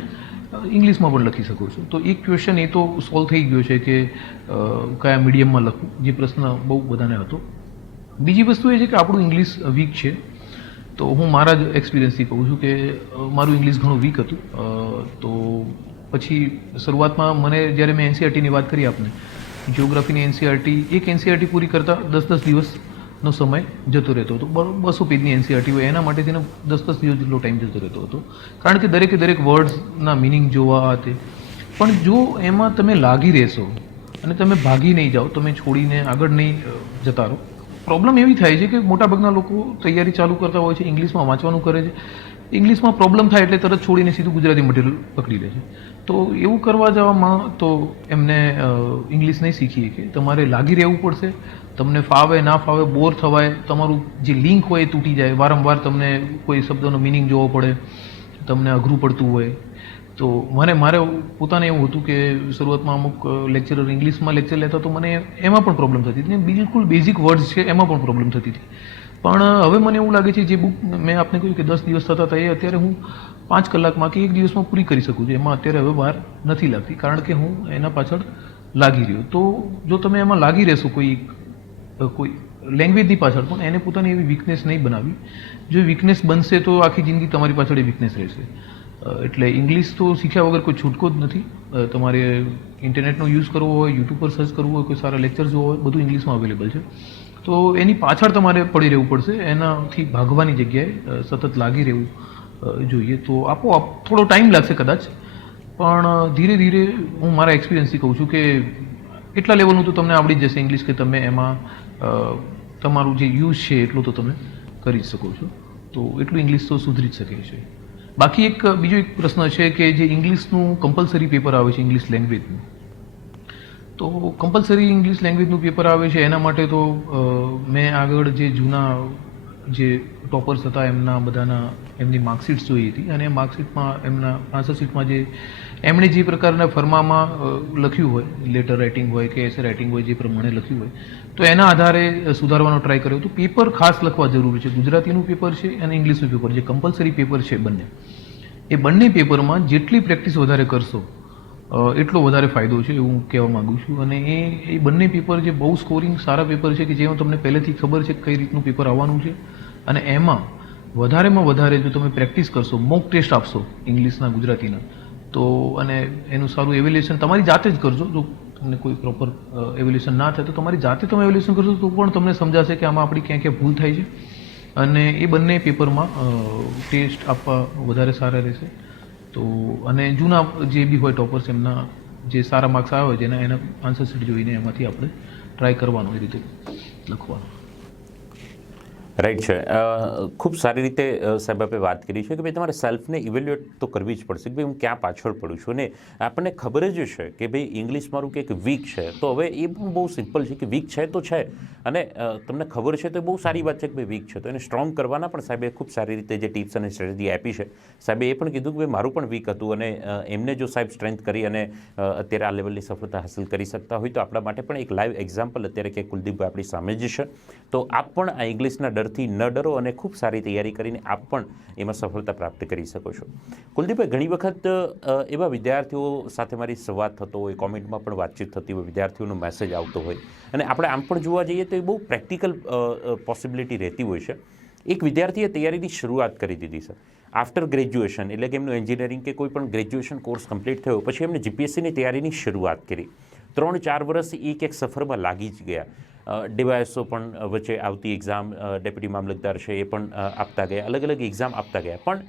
ઇંગ્લિશમાં પણ લખી શકો છો. તો એક ક્વેશ્ચન એ તો સોલ્વ થઈ ગયો છે કે કયા મીડિયમમાં લખવું, જે પ્રશ્ન બહુ બધાને હતો. બીજી વસ્તુ એ છે કે આપણું ઇંગ્લિશ વીક છે. તો હું મારા જ એક્સપિરિયન્સથી કહું છું કે મારું ઇંગ્લિશ ઘણું વીક હતું. તો પછી શરૂઆતમાં મને જ્યારે મેં એનસીઆરટીની વાત કરી આપને, જિયોગ્રાફીની એનસીઆરટી, એક એનસીઆરટી પૂરી કરતાં 10-10 દિવસનો સમય જતો રહેતો હતો. 200 પેજની એનસીઆરટી હોય એના માટે તેને 10-10 દિવસ જેટલો ટાઈમ જતો રહેતો હતો, કારણ કે દરેકે દરેક વર્ડ્સના મિનિંગ જોવા તે. પણ જો એમાં તમે લાગી રહેશો અને તમે ભાગી નહીં જાઓ, તમે છોડીને આગળ નહીં જતા રહો, પ્રોબ્લેમ એવી થાય છે કે મોટાભાગના લોકો તૈયારી ચાલુ કરતા હોય છે, ઇંગ્લિશમાં વાંચવાનું કરે છે, ઇંગ્લિશમાં પ્રોબ્લેમ થાય એટલે તરત છોડીને સીધું ગુજરાતી મટીરિયલ પકડી લે છે. તો એવું કરવા જવામાં તો એમને ઇંગ્લિશ નહીં શીખીએ કે તમારે લાગી રહેવું પડશે. તમને ફાવે ના ફાવે, બોર થવાય, તમારું જે લિંક હોય એ તૂટી જાય, વારંવાર તમને કોઈ શબ્દનો મિનિંગ જોવો પડે, તમને અઘરું પડતું હોય. તો મારે પોતાને એવું હતું કે શરૂઆતમાં અમુક લેક્ચરર ઇંગ્લિશમાં લેક્ચર લેતા તો મને એમાં પણ પ્રોબ્લેમ થતી હતી, બિલકુલ બેઝિક વર્ડ્સ છે એમાં પણ પ્રોબ્લેમ થતી હતી. પણ હવે મને એવું લાગે છે જે બુક મેં આપને કહ્યું કે 10 દિવસ થતા હતા એ અત્યારે હું 5 કલાકમાં કે 1 દિવસમાં પૂરી કરી શકું છું. એમાં અત્યારે હવે વાર નથી લાગતી કારણ કે હું એના પાછળ લાગી રહ્યો. તો જો તમે એમાં લાગી રહેશો કોઈ લેંગ્વેજની પાછળ પણ એને પોતાની એવી વીકનેસ નહીં બનાવી. જો વીકનેસ બનશે તો આખી જિંદગી તમારી પાછળ એ વીકનેસ રહેશે. એટલે ઇંગ્લિશ તો શીખ્યા વગર કોઈ છૂટકો જ નથી. તમારે ઇન્ટરનેટનો યુઝ કરવો હોય, યુટ્યુબ પર સર્ચ કરવું હોય, કોઈ સારા લેક્ચર જોવો હોય, બધું ઇંગ્લિશમાં અવેલેબલ છે. તો એની પાછળ તમારે પડી રહેવું પડશે. એનાથી ભાગવાની જગ્યાએ સતત લાગી રહેવું જોઈએ. તો આપોઆપ થોડો ટાઈમ લાગશે કદાચ, પણ ધીરે ધીરે હું મારા એક્સપિરિયન્સથી કહું છું કે એટલા લેવલનું તો તમને આવડી જ જશે ઇંગ્લિશ કે તમે એમાં તમારું જે યુઝ છે એટલું તો તમે કરી જ શકો છો. તો એટલું ઇંગ્લિશ તો સુધરી જ શકે છે. બાકી બીજો એક પ્રશ્ન છે કે જે ઇંગ્લિશનું કમ્પલસરી પેપર આવે છે ઇંગ્લિશ લેંગ્વેજનું, તો કમ્પલસરી ઇંગ્લિશ લેંગ્વેજનું પેપર આવે છે એના માટે તો મેં આગળ જે જૂના જે ટોપર્સ હતા એમની માર્કશીટ્સ જોઈ હતી અને માર્કશીટમાં એમના આન્સર શીટમાં જે એમણે જે પ્રકારના ફરમામાં લખ્યું હોય, લેટર રાઇટિંગ હોય કે એસે રાઇટિંગ હોય, જે પ્રમાણે લખ્યું હોય તો એના આધારે સુધારવાનો ટ્રાય કર્યો. તો પેપર ખાસ લખવા જરૂરી છે. ગુજરાતીનું પેપર છે અને ઇંગ્લિશનું પેપર જે કમ્પલસરી પેપર છે બંને, એ બંને પેપરમાં જેટલી પ્રેક્ટિસ વધારે કરશો એટલો વધારે ફાયદો છે એવું હું કહેવા માગું છું. અને એ બંને પેપર જે બહુ સ્કોરિંગ સારા પેપર છે કે જેમાં તમને પહેલેથી ખબર છે કઈ રીતનું પેપર આવવાનું છે અને એમાં વધારેમાં વધારે જો તમે પ્રેક્ટિસ કરશો, મોક ટેસ્ટ આપશો ઇંગ્લિશના, ગુજરાતીના, તો અને એનું સારું એવેલ્યુએશન તમારી જાતે જ કરજો. જો તમને કોઈ પ્રોપર એવેલ્યુએશન ના થાય તો તમારી જાતે તમે એવેલ્યુએશન કરશો તો પણ તમને સમજાશે કે આમાં આપણી ક્યાં ક્યાં ભૂલ થાય છે. અને એ બંને પેપરમાં ટેસ્ટ આપવા વધારે સારા રહેશે. તો અને જૂના જે બી હોય ટોપર્સ એમના જે સારા માર્ક્સ આવે હોય જેના એના આન્સર શીટ જોઈને એમાંથી આપણે ટ્રાય કરવાનો, એ રીતે લખવાનું. રાઈટ છે. ખૂબ સારી રીતે સાહેબ આપે વાત કરી છે કે ભાઈ તમારે સેલ્ફને ઇવેલ્યુએટ તો કરવી જ પડશે કે ભાઈ હું ક્યાં પાછળ પડું છું. અને આપણને ખબર જ છે કે ભાઈ ઇંગ્લિશ મારું કંઈક વીક છે, તો હવે એ પણ બહુ સિમ્પલ છે કે વીક છે તો છે, અને તમને ખબર છે તો એ બહુ સારી વાત છે કે ભાઈ વીક છે, તો એને સ્ટ્રોંગ કરવાના પણ સાહેબે ખૂબ સારી રીતે જે ટિપ્સ અને સ્ટ્રેટેજી આપી છે. સાહેબે એ પણ કીધું કે ભાઈ મારું પણ વીક હતું અને એમને જો સાહેબ સ્ટ્રેન્થ કરી અને અત્યારે આ લેવલની સફળતા હાંસલ કરી શકતા હોય તો આપણા માટે પણ એક લાઈવ એક્ઝામ્પલ અત્યારે કે કુલદીપભાઈ આપણી સામે જ છે. તો આપ પણ આ ઇંગ્લિશના ડરથી ન ડરો અને ખૂબ સારી તૈયારી કરીને આપ પણ એમાં સફળતા પ્રાપ્ત કરી શકો છો. કુલદીપભાઈ, ઘણી વખત એવા વિદ્યાર્થીઓ સાથે મારી સંવાદ થતો હોય, કોમેન્ટમાં પણ વાતચીત થતી હોય, વિદ્યાર્થીઓનો મેસેજ આવતો હોય અને આપણે આમ પણ જોવા જઈએ તો એ બહુ પ્રેક્ટિકલ પોસિબિલિટી રહેતી હોય છે. એક વિદ્યાર્થીએ તૈયારીની શરૂઆત કરી દીધી છે આફ્ટર ગ્રેજ્યુએશન, એટલે કે એમનું એન્જિનિયરિંગ કે કોઈ પણ ગ્રેજ્યુએશન કોર્સ કમ્પ્લીટ થયો પછી એમને જીપીએસસીની તૈયારીની શરૂઆત કરી. 3-4 વર્ષ એક સફરમાં લાગી જ ગયા. ડીવાયએસઓ પણ વચ્ચે આવતી એક્ઝામ, ડેપ્યુટી મામલતદાર છે એ પણ આપતા ગયા, અલગ અલગ એક્ઝામ આપતા ગયા. પણ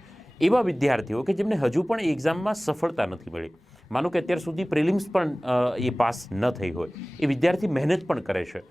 એવા વિદ્યાર્થીઓ કે જેમને હજુ પણ એ એક્ઝામમાં સફળતા નથી મળી, માનો કે અત્યાર સુધી પ્રિલિમ્સ પણ એ પાસ ન થઈ હોય, એ વિદ્યાર્થી મહેનત પણ કરે છે,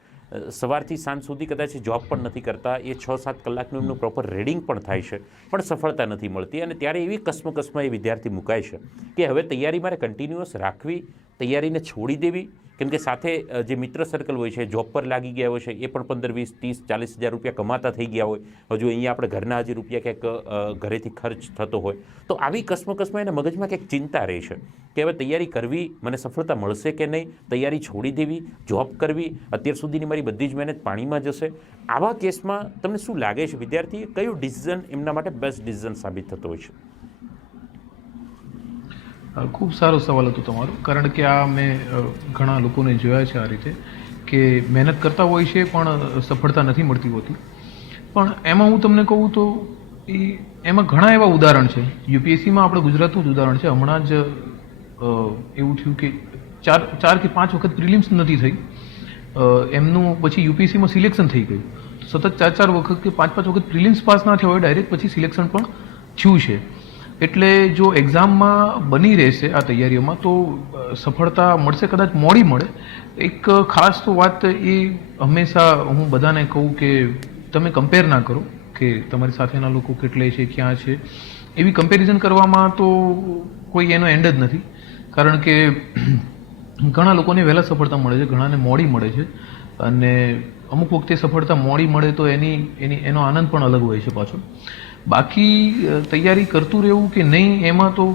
સવારથી સાંજ સુધી કદાચ જોબ પણ નથી કરતા, એ 6-7 કલાકનું એમનું પ્રોપર રીડિંગ પણ થાય છે, પણ સફળતા નથી મળતી. અને ત્યારે એવી કસમકસમાં એ વિદ્યાર્થી મુકાય છે કે હવે તૈયારી મારે કન્ટિન્યુઅસ રાખવી, તૈયારીને છોડી દેવી, કેમ કે સાથે જે મિત્ર સર્કલ હોય છે, જોબ પર લાગી ગયા હોય છે, એ પણ 15-20-30-40 હજાર રૂપિયા કમાતા થઈ ગયા હોય, હજુ અહીંયા આપણે ઘરના હજી રૂપિયા ક્યાંક ઘરેથી ખર્ચ થતો હોય, તો આવી કસમકસમાં એના મગજમાં ક્યાંક ચિંતા રહે છે કે હવે તૈયારી કરવી, મને સફળતા મળશે કે નહીં, તૈયારી છોડી દેવી, જોબ કરવી, અત્યાર સુધીની મારી બધી જ મહેનત પાણીમાં જશે. આવા કેસમાં તમને શું લાગે છે વિદ્યાર્થીએ કયું ડિસિઝન એમના માટે બેસ્ટ ડિસિઝન સાબિત થતો હોય છે? ખૂબ સારો સવાલ હતો તમારો, કારણ કે આ મેં ઘણા લોકોને જોયા છે આ રીતે કે મહેનત કરતા હોય છે પણ સફળતા નથી મળતી હોતી. પણ એમાં હું તમને કહું તો એમાં ઘણા એવા ઉદાહરણ છે. યુપીએસસીમાં આપણે ગુજરાતનું જ ઉદાહરણ છે. હમણાં જ એવું થયું કે 4 કે 5 વખત પ્રિલિમ્સ નથી થઈ, એમનું પછી યુપીએસસીમાં સિલેક્શન થઈ ગયું. સતત 4 વખત કે 5 વખત પ્રિલિમ્સ પાસ ના થયા હોય ડાયરેક્ટ પછી સિલેક્શન પણ થયું છે. એટલે જો એક્ઝામમાં બની રહેશે આ તૈયારીઓમાં તો સફળતા મળશે, કદાચ મોડી મળે. એક ખાસ તો વાત એ હંમેશા હું બધાને કહું કે તમે કમ્પેર ના કરો કે તમારી સાથેના લોકો કેટલે છે, ક્યાં છે. એવી કમ્પેરિઝન કરવામાં તો કોઈ એનો એન્ડ જ નથી, કારણ કે ઘણા લોકોને વહેલા સફળતા મળે છે, ઘણાને મોડી મળે છે. અને અમુક વખતે સફળતા મોડી મળે તો એનો આનંદ પણ અલગ હોય છે પાછો. બાકી તૈયારી કરતું રહેવું કે નહીં, એમાં તો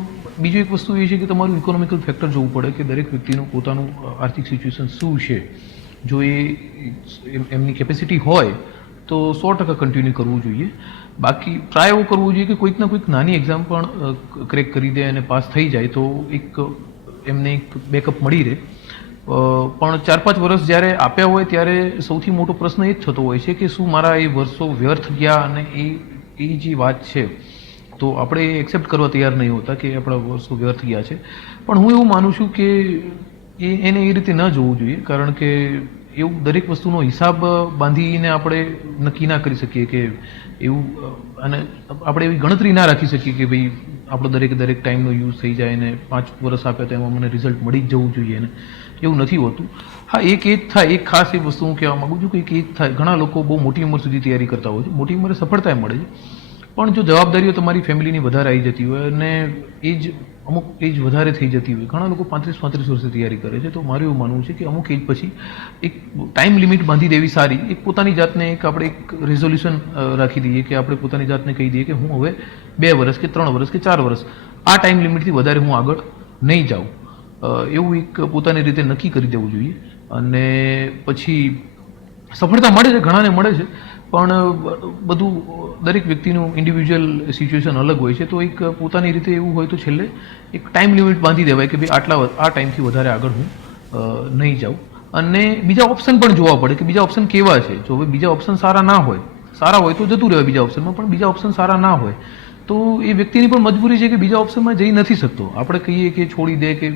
બીજી એક વસ્તુ એ છે કે તમારું ઇકોનોમિકલ ફેક્ટર જોવું પડે કે દરેક વ્યક્તિનું પોતાનું આર્થિક સિચ્યુએશન શું છે. જો એમની કેપેસિટી હોય તો 100% કન્ટિન્યુ કરવું જોઈએ. બાકી ટ્રાય એવું કરવું જોઈએ કે કોઈક ના કોઈક નાની એક્ઝામ પણ ક્રેક કરી દે અને પાસ થઈ જાય તો એમને એક બેકઅપ મળી રહે. પણ 4-5 વર્ષ જ્યારે આપ્યા હોય ત્યારે સૌથી મોટો પ્રશ્ન એ જ થતો હોય છે કે શું મારા એ વર્ષો વ્યર્થ ગયા, અને એ જે વાત છે તો આપણે એક્સેપ્ટ કરવા તૈયાર નહીં હોતા કે આપણા વર્ષો વ્યર્થ ગયા છે. પણ હું એવું માનું છું કે એને એ રીતે ન જોવું જોઈએ, કારણ કે એવું દરેક વસ્તુનો હિસાબ બાંધીને આપણે નક્કી ના કરી શકીએ કે એવું, અને આપણે એવી ગણતરી ના રાખી શકીએ કે ભાઈ આપણો દરેક ટાઈમનો યુઝ થઈ જાય ને 5 વર્ષ આપ્યા તો એમાં મને રિઝલ્ટ મળી જ જવું જોઈએ ને એવું નથી હોતું. હા, એક એજ થાય, એક ખાસ એ વસ્તુ હું કહેવા માગું છું કે એક એજ થાય, ઘણા લોકો બહુ મોટી ઉંમર સુધી તૈયારી કરતા હોય છે, મોટી ઉંમરે સફળતા મળે છે, પણ જો જવાબદારીઓ તમારી ફેમિલીની વધારે આવી જતી હોય અને અમુક એજ વધારે થઈ જતી હોય, ઘણા લોકો 35-35 વર્ષે તૈયારી કરે છે, તો મારું એવું માનવું છે કે અમુક એજ પછી એક ટાઈમ લિમિટ બાંધી દેવી સારી. એક પોતાની જાતને આપણે એક રેઝોલ્યુશન રાખી દઈએ કે આપણે પોતાની જાતને કહી દઈએ કે હું હવે 2 વર્ષ કે 3 વર્ષ કે 4 વર્ષ આ ટાઈમ લિમિટથી વધારે હું આગળ નહીં જાઉં, એવું એક પોતાની રીતે નક્કી કરી દેવું જોઈએ. અને પછી સફળતા મળે છે, ઘણાને મળે છે, પણ બધું દરેક વ્યક્તિનું ઇન્ડિવિજ્યુઅલ સિચ્યુએશન અલગ હોય છે, તો એક પોતાની રીતે એવું હોય તો છેલ્લે એક ટાઈમ લિમિટ બાંધી દેવાય કે ભાઈ આ ટાઈમથી વધારે આગળ હું નહીં જાઉં. અને બીજા ઓપ્શન પણ જોવા પડે કે બીજા ઓપ્શન કેવા છે. જો હવે બીજા ઓપ્શન સારા હોય તો જતું રહેવાય બીજા ઓપ્શનમાં, પણ બીજા ઓપ્શન સારા ના હોય તો એ વ્યક્તિની પણ મજબૂરી છે કે બીજા ઓપ્શનમાં જઈ નથી શકતો. આપણે કહીએ કે છોડી દે કે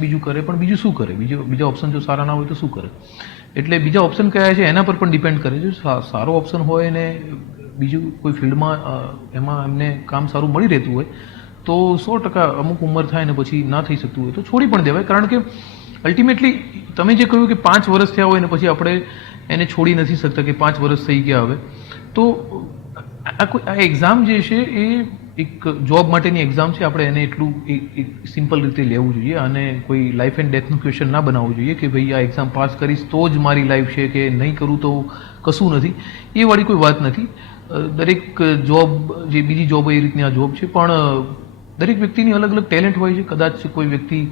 બીજું કરે, પણ બીજું શું કરે? બીજા ઓપ્શન જો સારા ના હોય તો શું કરે? એટલે બીજા ઓપ્શન કયા છે એના પર પણ ડિપેન્ડ કરે છે. સારો ઓપ્શન હોય ને બીજું કોઈ ફિલ્ડમાં એમાં એમને કામ સારું મળી રહેતું હોય તો 100% અમુક ઉંમર થાય ને પછી ના થઈ શકતું હોય તો છોડી પણ દેવાય. કારણ કે અલ્ટિમેટલી તમે જે કહ્યું કે 5 વર્ષ થયા હોય ને પછી આપણે એને છોડી નથી શકતા કે 5 વર્ષ થઈ ગયા હવે, તો આ એક્ઝામ જે છે એ એક જોબ માટેની એક્ઝામ છે. આપણે એને એટલું સિમ્પલ રીતે લેવું જોઈએ અને કોઈ લાઈફ એન્ડ ડેથનું ક્વેશ્ચન ના બનાવવું જોઈએ કે ભાઈ આ એક્ઝામ પાસ કરીશ તો જ મારી લાઈફ છે કે નહીં કરું તો કશું નથી. એ વાળી કોઈ વાત નથી. દરેક જોબ જે બીજી જોબ હોય એ રીતની આ જોબ છે, પણ દરેક વ્યક્તિની અલગ અલગ ટેલેન્ટ હોય છે. કદાચ કોઈ વ્યક્તિ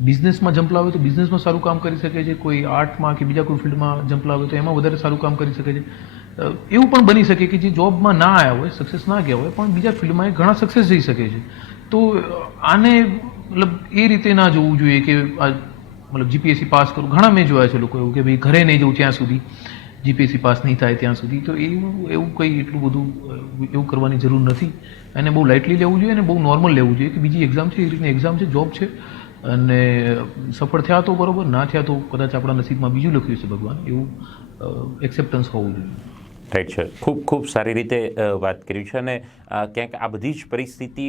બિઝનેસમાં જંપલાવે તો બિઝનેસમાં સારું કામ કરી શકે છે, કોઈ આર્ટમાં કે બીજા કોઈ ફિલ્ડમાં જંપલાવે તો એમાં વધારે સારું કામ કરી શકે છે. એવું પણ બની શકે કે જે જોબમાં ના આવ્યા હોય, સક્સેસ ના ગયા હોય, પણ બીજા ફિલ્ડમાં એ ઘણા સક્સેસ જઈ શકે છે. તો આને મતલબ એ રીતે ના જોવું જોઈએ કે મતલબ જીપીએસસી પાસ કરું. ઘણા મેં જોયા છે લોકો એવું કે ભાઈ ઘરે નહીં જવું ત્યાં સુધી, જીપીએસસી પાસ નહીં થાય ત્યાં સુધી. તો એવું કંઈ એટલું બધું એવું કરવાની જરૂર નથી. એને બહુ લાઇટલી લેવું જોઈએ અને બહુ નોર્મલ લેવું જોઈએ કે બીજી એક્ઝામ છે, એ રીતની એક્ઝામ છે, જોબ છે, અને સફળ થયા તો બરોબર, ના થયા તો કદાચ આપણા નસીબમાં બીજું લખ્યું છે ભગવાન, એવું એક્સેપ્ટન્સ હોવું જોઈએ. રાઈટ છે. ખૂબ સારી રીતે વાત કરી છે. અને ક્યાંક આ બધી જ પરિસ્થિતિ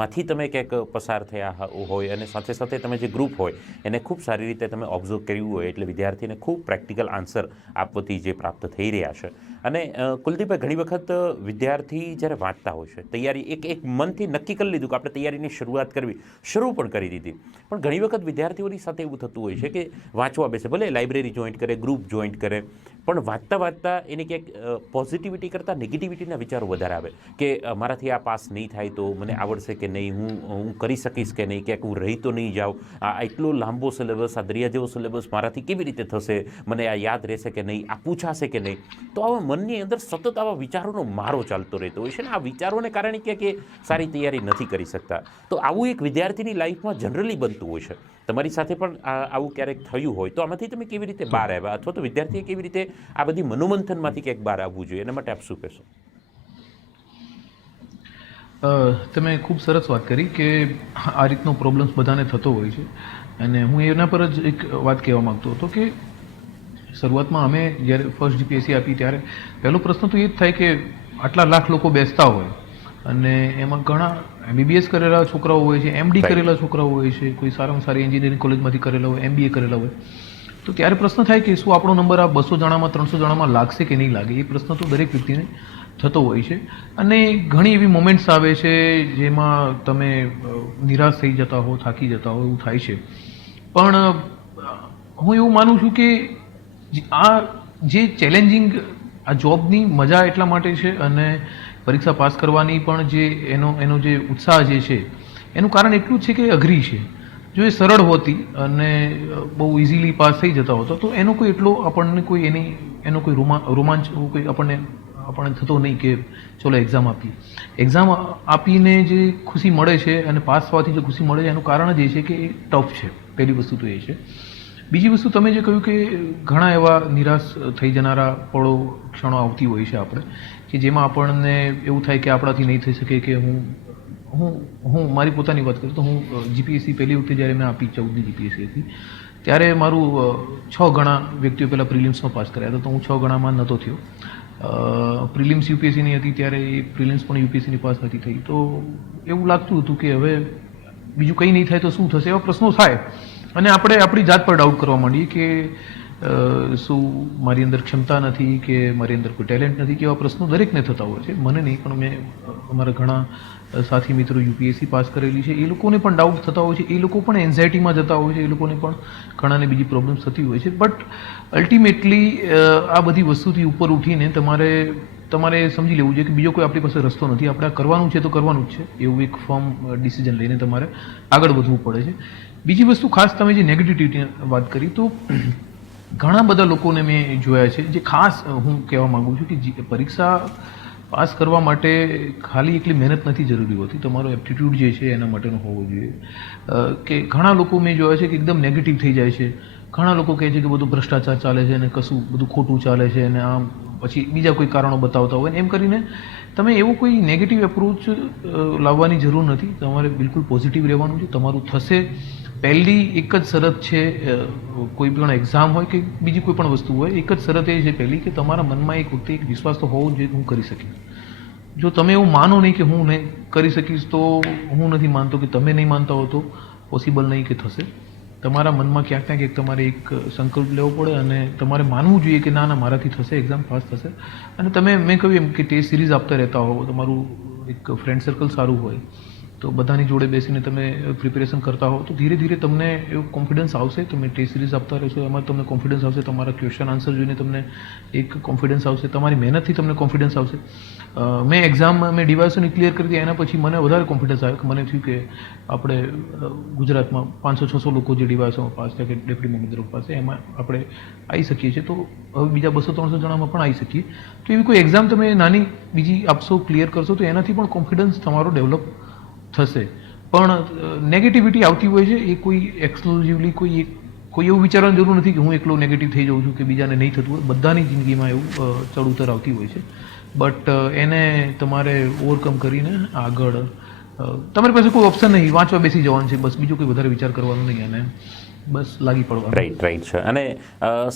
માંથી તમે ક્યાંક પસાર થયા હોય અને સાથે સાથે તમે જે ગ્રુપ હોય એને ખૂબ સારી રીતે તમે ઓબ્ઝર્વ કર્યું હોય એટલે વિદ્યાર્થીને ખૂબ પ્રેક્ટિકલ આન્સર આપવાથી જે પ્રાપ્ત થઈ રહ્યા છે. અને કુલદીપભાઈ, ઘણી વખત વિદ્યાર્થી જ્યારે વાંચતા હોય છે, તૈયારી એક મનથી નક્કી કરી લીધું કે આપણે તૈયારીની શરૂઆત કરવી, શરૂ પણ કરી દીધી, પણ ઘણી વખત વિદ્યાર્થીઓની સાથે એવું થતું હોય છે કે વાંચવા બેસે, ભલે લાઇબ્રેરી જોઈન્ટ કરે, ગ્રુપ જોઈન્ટ કરે, પણ વાંચતા એને ક્યાંક પોઝિટિવિટી કરતાં નેગેટિવિટીના વિચારો વધારે આવે કે મારાથી આ પાસ નહીં થાય તો મને આવડશે કે નહીં, હું કરી શકીશ કે નહીં, ક્યાંક હું રહી તો નહીં જાઉં, આ એટલો લાંબો સિલેબસ, આ દરિયા જેવો સિલેબસ મારાથી કેવી રીતે થશે, મને આ યાદ રહેશે કે નહીં, આ પૂછાશે કે નહીં. તો આવા મનની અંદર સતત આવા વિચારોનો મારો ચાલતો રહેતો હોય છે ને આ વિચારોને કારણે ક્યાંક એ સારી તૈયારી નથી કરી શકતા. તો આવું એક વિદ્યાર્થીની લાઈફમાં જનરલી બનતું હોય છે. તમારી સાથે પણ આવું ક્યારેક થયું હોય તો આમાંથી તમે કેવી રીતે બહાર આવ્યા, અથવા તો વિદ્યાર્થીએ કેવી રીતે આ બધી મનોમંથનમાંથી ક્યાંક બહાર આવવું જોઈએ, એના માટે આપ શું કહેશો? તમે ખૂબ સરસ વાત કરી કે આ રીતનો પ્રોબ્લેમ્સ બધાને થતો હોય છે, અને હું એના પર જ એક વાત કહેવા માગતો હતો કે શરૂઆતમાં અમે જ્યારે ફર્સ્ટ જીપીએસસી આપી ત્યારે પહેલો પ્રશ્ન તો એ જ થાય કે આટલા લાખ લોકો બેસતા હોય અને એમાં ઘણા એમબીબીએસ કરેલા છોકરાઓ હોય છે, એમડી કરેલા છોકરાઓ હોય છે, કોઈ સારામાં સારી એન્જિનિયરિંગ કોલેજમાંથી કરેલા હોય, એમબીએ કરેલા હોય. તો ત્યારે પ્રશ્ન થાય કે શું આપણો નંબર આ 200 જણામાં 300 જણામાં લાગશે કે નહીં લાગે? એ પ્રશ્ન તો દરેક વ્યક્તિને થતો હોય છે. અને ઘણી એવી મોમેન્ટ્સ આવે છે જેમાં તમે નિરાશ થઈ જતા હો, થાકી જતા હો, એવું થાય છે. પણ હું એવું માનું છું કે આ જે ચેલેન્જિંગ, આ જોબની મજા એટલા માટે છે અને પરીક્ષા પાસ કરવાની પણ જે એનો જે ઉત્સાહ જે છે એનું કારણ એટલું જ છે કે અઘરી છે. જો એ સરળ હોતી અને બહુ ઇઝીલી પાસ થઈ જતા હોતો તો એનો કોઈ એટલો આપણને કોઈ એનો કોઈ રોમાંચ કોઈ આપણને થતો નહીં કે ચલો એક્ઝામ આપીએ. એક્ઝામ આપીને જે ખુશી મળે છે અને પાસ થવાથી જે ખુશી મળે છે એનું કારણ જ એ છે કે એ ટફ છે. પહેલી વસ્તુ તો એ છે. બીજી વસ્તુ તમે જે કહ્યું કે ઘણા એવા નિરાશ થઈ જનારા પળો ક્ષણો આવતી હોય છે આપણે કે જેમાં આપણને એવું થાય કે આપણાથી નહીં થઈ શકે કે હું મારી પોતાની વાત કરું તો હું જીપીએસસી પહેલી વખતે જ્યારે મેં આપી 14ની જીપીએસસી હતી ત્યારે મારું 6 ગણા વ્યક્તિઓ પહેલાં પ્રિલિમ્સમાં પાસ કર્યા હતા તો હું 6 ગણામાં નહોતો થયો. પ્રિલિમ્સ યુપીએસસીની હતી ત્યારે એ પ્રિલિમ્સ પણ યુપીએસસીની પાસ નથી થઈ. તો એવું લાગતું હતું કે હવે બીજું કંઈ નહીં થાય તો શું થશે, એવા પ્રશ્નો થાય અને આપણે આપણી જાત પર ડાઉટ કરવા માંડીએ કે શું મારી અંદર ક્ષમતા નથી કે મારી અંદર કોઈ ટેલેન્ટ નથી કે એવા પ્રશ્નો દરેકને થતા હોય છે. મને નહીં પણ મેં અમારા ઘણા સાથી મિત્રો યુપીએસસી પાસ કરેલી છે એ લોકોને પણ ડાઉટ થતા હોય છે, એ લોકો પણ એન્ઝાયટીમાં જતા હોય છે, એ લોકોને પણ ઘણાને બીજી પ્રોબ્લેમ્સ થતી હોય છે. બટ અલ્ટિમેટલી આ બધી વસ્તુથી ઉપર ઉઠીને તમારે સમજી લેવું જોઈએ કે બીજો કોઈ આપણી પાસે રસ્તો નથી, આપણે આ કરવાનું છે તો કરવાનું જ છે એવું એક ફર્મ ડિસિઝન લઈને તમારે આગળ વધવું પડે છે. બીજી વસ્તુ ખાસ તમે જે નેગેટિવિટીની વાત કરી તો ઘણા બધા લોકોને મેં જોયા છે જે ખાસ હું કહેવા માગું છું કે પરીક્ષા પાસ કરવા માટે ખાલી એકલી મહેનત નથી જરૂરી હોતી, તમારો એપ્ટિટ્યૂડ જે છે એના માટેનો હોવો જોઈએ. કે ઘણા લોકો મેં જોયા છે કે એકદમ નેગેટિવ થઈ જાય છે. ઘણા લોકો કહે છે કે બધું ભ્રષ્ટાચાર ચાલે છે અને કશું બધું ખોટું ચાલે છે અને આમ પછી બીજા કોઈ કારણો બતાવતા હોય એમ કરીને તમે એવો કોઈ નેગેટિવ એપ્રોચ લાવવાની જરૂર નથી. તમારે બિલકુલ પોઝિટિવ રહેવાનું છે. તમારું થશે. પહેલી એક જ શરત છે, કોઈ પણ એક્ઝામ હોય કે બીજી કોઈ પણ વસ્તુ હોય, એક જ શરત એ છે પહેલી કે તમારા મનમાં એક વખતે એક વિશ્વાસ તો હોવો જોઈએ કે હું કરી શકીશ. જો તમે એવું માનો નહીં કે હું નહીં કરી શકીશ તો હું નથી માનતો કે તમે નહીં માનતા હો તો પોસિબલ નહીં કે થશે. તમારા મનમાં ક્યાંક ને ક્યાંક તમારે એક સંકલ્પ લેવો પડે અને તમારે માનવું જોઈએ કે ના મારાથી થશે, એક્ઝામ પાસ થશે. અને તમે મેં કહ્યું એમ કે ટેસ્ટ સિરીઝ આપતા રહેતા હો, તમારું એક ફ્રેન્ડ સર્કલ સારું હોય તો બધાની જોડે બેસીને તમે પ્રિપેરેશન કરતા હો તો ધીરે ધીરે તમને એવું કોન્ફિડન્સ આવશે. તમે ટેસ્ટ સિરીઝ આપતા રહેશો એમાં તમને કોન્ફિડન્સ આવશે, તમારા ક્વેશ્ચન આન્સર જોઈને તમને એક કોન્ફિડન્સ આવશે, તમારી મહેનતથી તમને કોન્ફિડન્સ આવશે. મેં એક્ઝામમાં મેં ડિવાઇસોની ક્લિયર કરી હતી એના પછી મને વધારે કોન્ફિડન્સ આવ્યો કે મને થયું કે આપણે ગુજરાતમાં 500-600 લોકો જે ડિવાઇસોમાં પાસ થયા કે ડેપ્યુટી મોમેન્દ્ર પાસે એમાં આપણે આવી શકીએ છીએ તો હવે બીજા 200-300 જણામાં પણ આવી શકીએ. તો એવી કોઈ એક્ઝામ તમે નાની બીજી આપશો, ક્લિયર કરશો તો એનાથી પણ કોન્ફિડન્સ તમારો ડેવલપ થશે. પણ નેગેટિવિટી આવતી હોય છે એ કોઈ એક્સક્લુઝિવલી કોઈ એવું વિચારવાની જરૂર નથી કે હું એકલો નેગેટિવ થઈ જાઉં છું કે બીજાને નહીં થતું હોય. બધાની જિંદગીમાં એવું ચડ ઉતર આવતી હોય છે. બટ એને તમારે ઓવરકમ કરીને આગળ તમારી પાસે કોઈ ઓપ્શન નહીં, વાંચવા બેસી જવાનું છે બસ, બીજો કોઈ વધારે વિચાર કરવાનો નહીં અને બસ લાગી પડવાનું. રાઈટ છે. અને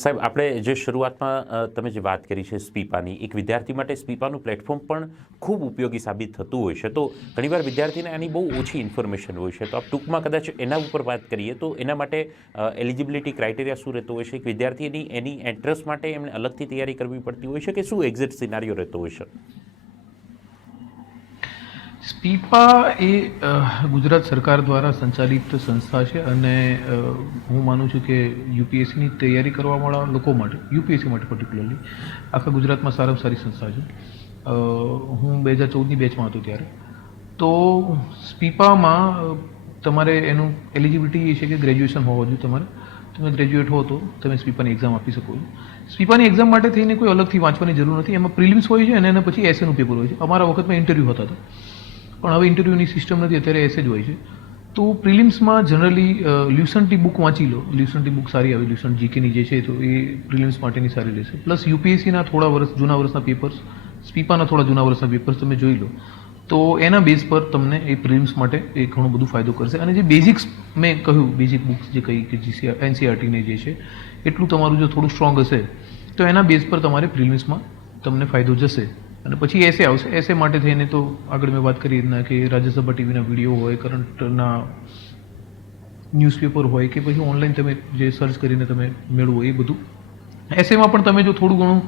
સાહેબ આપણે જે શરૂઆતમાં તમે જે વાત કરી છે સ્પીપાની, એક વિદ્યાર્થી માટે સ્પીપાનું પ્લેટફોર્મ પણ ખૂબ ઉપયોગી સાબિત થતું હોય છે. તો ઘણીવાર વિદ્યાર્થીને આની બહુ ઓછી ઇન્ફોર્મેશન હોય છે, તો આપ ટૂંકમાં કદાચ એના ઉપર વાત કરીએ તો એના માટે એલિજિબિલિટી ક્રાઇટેરિયા શું રહેતો હોય છે? એક વિદ્યાર્થીની એની એન્ટ્રન્સ માટે એમને અલગથી તૈયારી કરવી પડતી હોય છે કે શું એક્ઝેક્ટ સિનારીઓ રહેતો હોય છે? સ્પીપા એ ગુજરાત સરકાર દ્વારા સંચાલિત સંસ્થા છે અને હું માનું છું કે યુપીએસસીની તૈયારી કરવાવાળા લોકો માટે, યુપીએસસી માટે પર્ટિક્યુલરલી આખા ગુજરાતમાં સારામાં સારી સંસ્થા છે. હું 2014ની બેચમાં હતો ત્યારે. તો સ્પીપામાં તમારે એનું એલિજિબિલિટી એ છે કે ગ્રેજ્યુએશન હોવું જોઈએ તમારે. તમે ગ્રેજ્યુએટ હો તો તમે સ્પીપાની એક્ઝામ આપી શકો છો. સ્પીપાની એક્ઝામ માટે થઈને કોઈ અલગથી વાંચવાની જરૂર નથી. એમાં પ્રિલિમ્સ હોય છે અને એના પછી એસેનું પેપર હોય છે. અમારા વખતમાં ઇન્ટરવ્યૂ હતા પણ હવે ઇન્ટરવ્યૂની સિસ્ટમ નથી, અત્યારે એસે જ હોય છે. તો પ્રિલિમ્સમાં જનરલી લ્યુસન્ટી બુક વાંચી લો. લ્યુસન્ટી બુક સારી આવી, લ્યુસન્ટ જીકેની જે છે તો એ પ્રિલિમ્સ માટેની સારી રહેશે. પ્લસ યુપીએસસીના જૂના વર્ષના પેપર્સ, સ્પીપાના થોડા જૂના વર્ષના પેપર્સ તમે જોઈ લો તો એના બેઝ પર તમને એ પ્રિલિમ્સ માટે એ ઘણું બધું ફાયદો કરશે. અને જે બેઝિક્સ મેં કહ્યું, બેઝિક બુક્સ જે કહી કે એનસીઆરટીને જે છે એટલું તમારું જો થોડું સ્ટ્રોંગ હશે તો એના બેઝ પર તમારે પ્રિલિમ્સમાં તમને ફાયદો જશે. અને પછી એસે આવશે. એસે માટે થઈને તો આગળ મેં વાત કરી રીતના કે રાજ્યસભા ટીવીના વિડીયો હોય, કરંટના ન્યૂઝપેપર હોય કે પછી ઓનલાઈન તમે જે સર્ચ કરીને તમે મેળવો એ બધું. એસેમાં પણ તમે જો થોડું ઘણું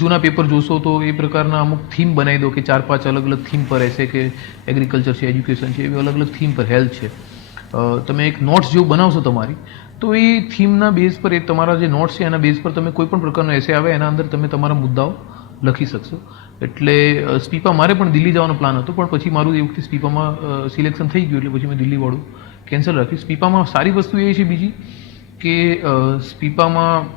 જૂના પેપર જોશો તો એ પ્રકારના અમુક થીમ બનાવી દો કે 4-5 અલગ અલગ થીમ પર એસે કે એગ્રીકલ્ચર છે, એજ્યુકેશન છે, એવી અલગ અલગ થીમ પર, હેલ્થ છે, તમે એક નોટ્સ જેવું બનાવશો તમારી તો એ થીમના બેઝ પર એ તમારા જે નોટ્સ છે એના બેઝ પર તમે કોઈ પણ પ્રકારનો એસે આવે એના અંદર તમે તમારા મુદ્દાઓ લખી શકશો. એટલે સ્પીપા મારે પણ દિલ્હી જવાનો પ્લાન હતો પણ પછી મારું એ વખતે સ્પીપામાં સિલેક્શન થઈ ગયું એટલે પછી મેં દિલ્હીવાળું કેન્સલ રાખ્યું. સ્પીપામાં સારી વસ્તુ એ છે બીજી કે સ્પીપામાં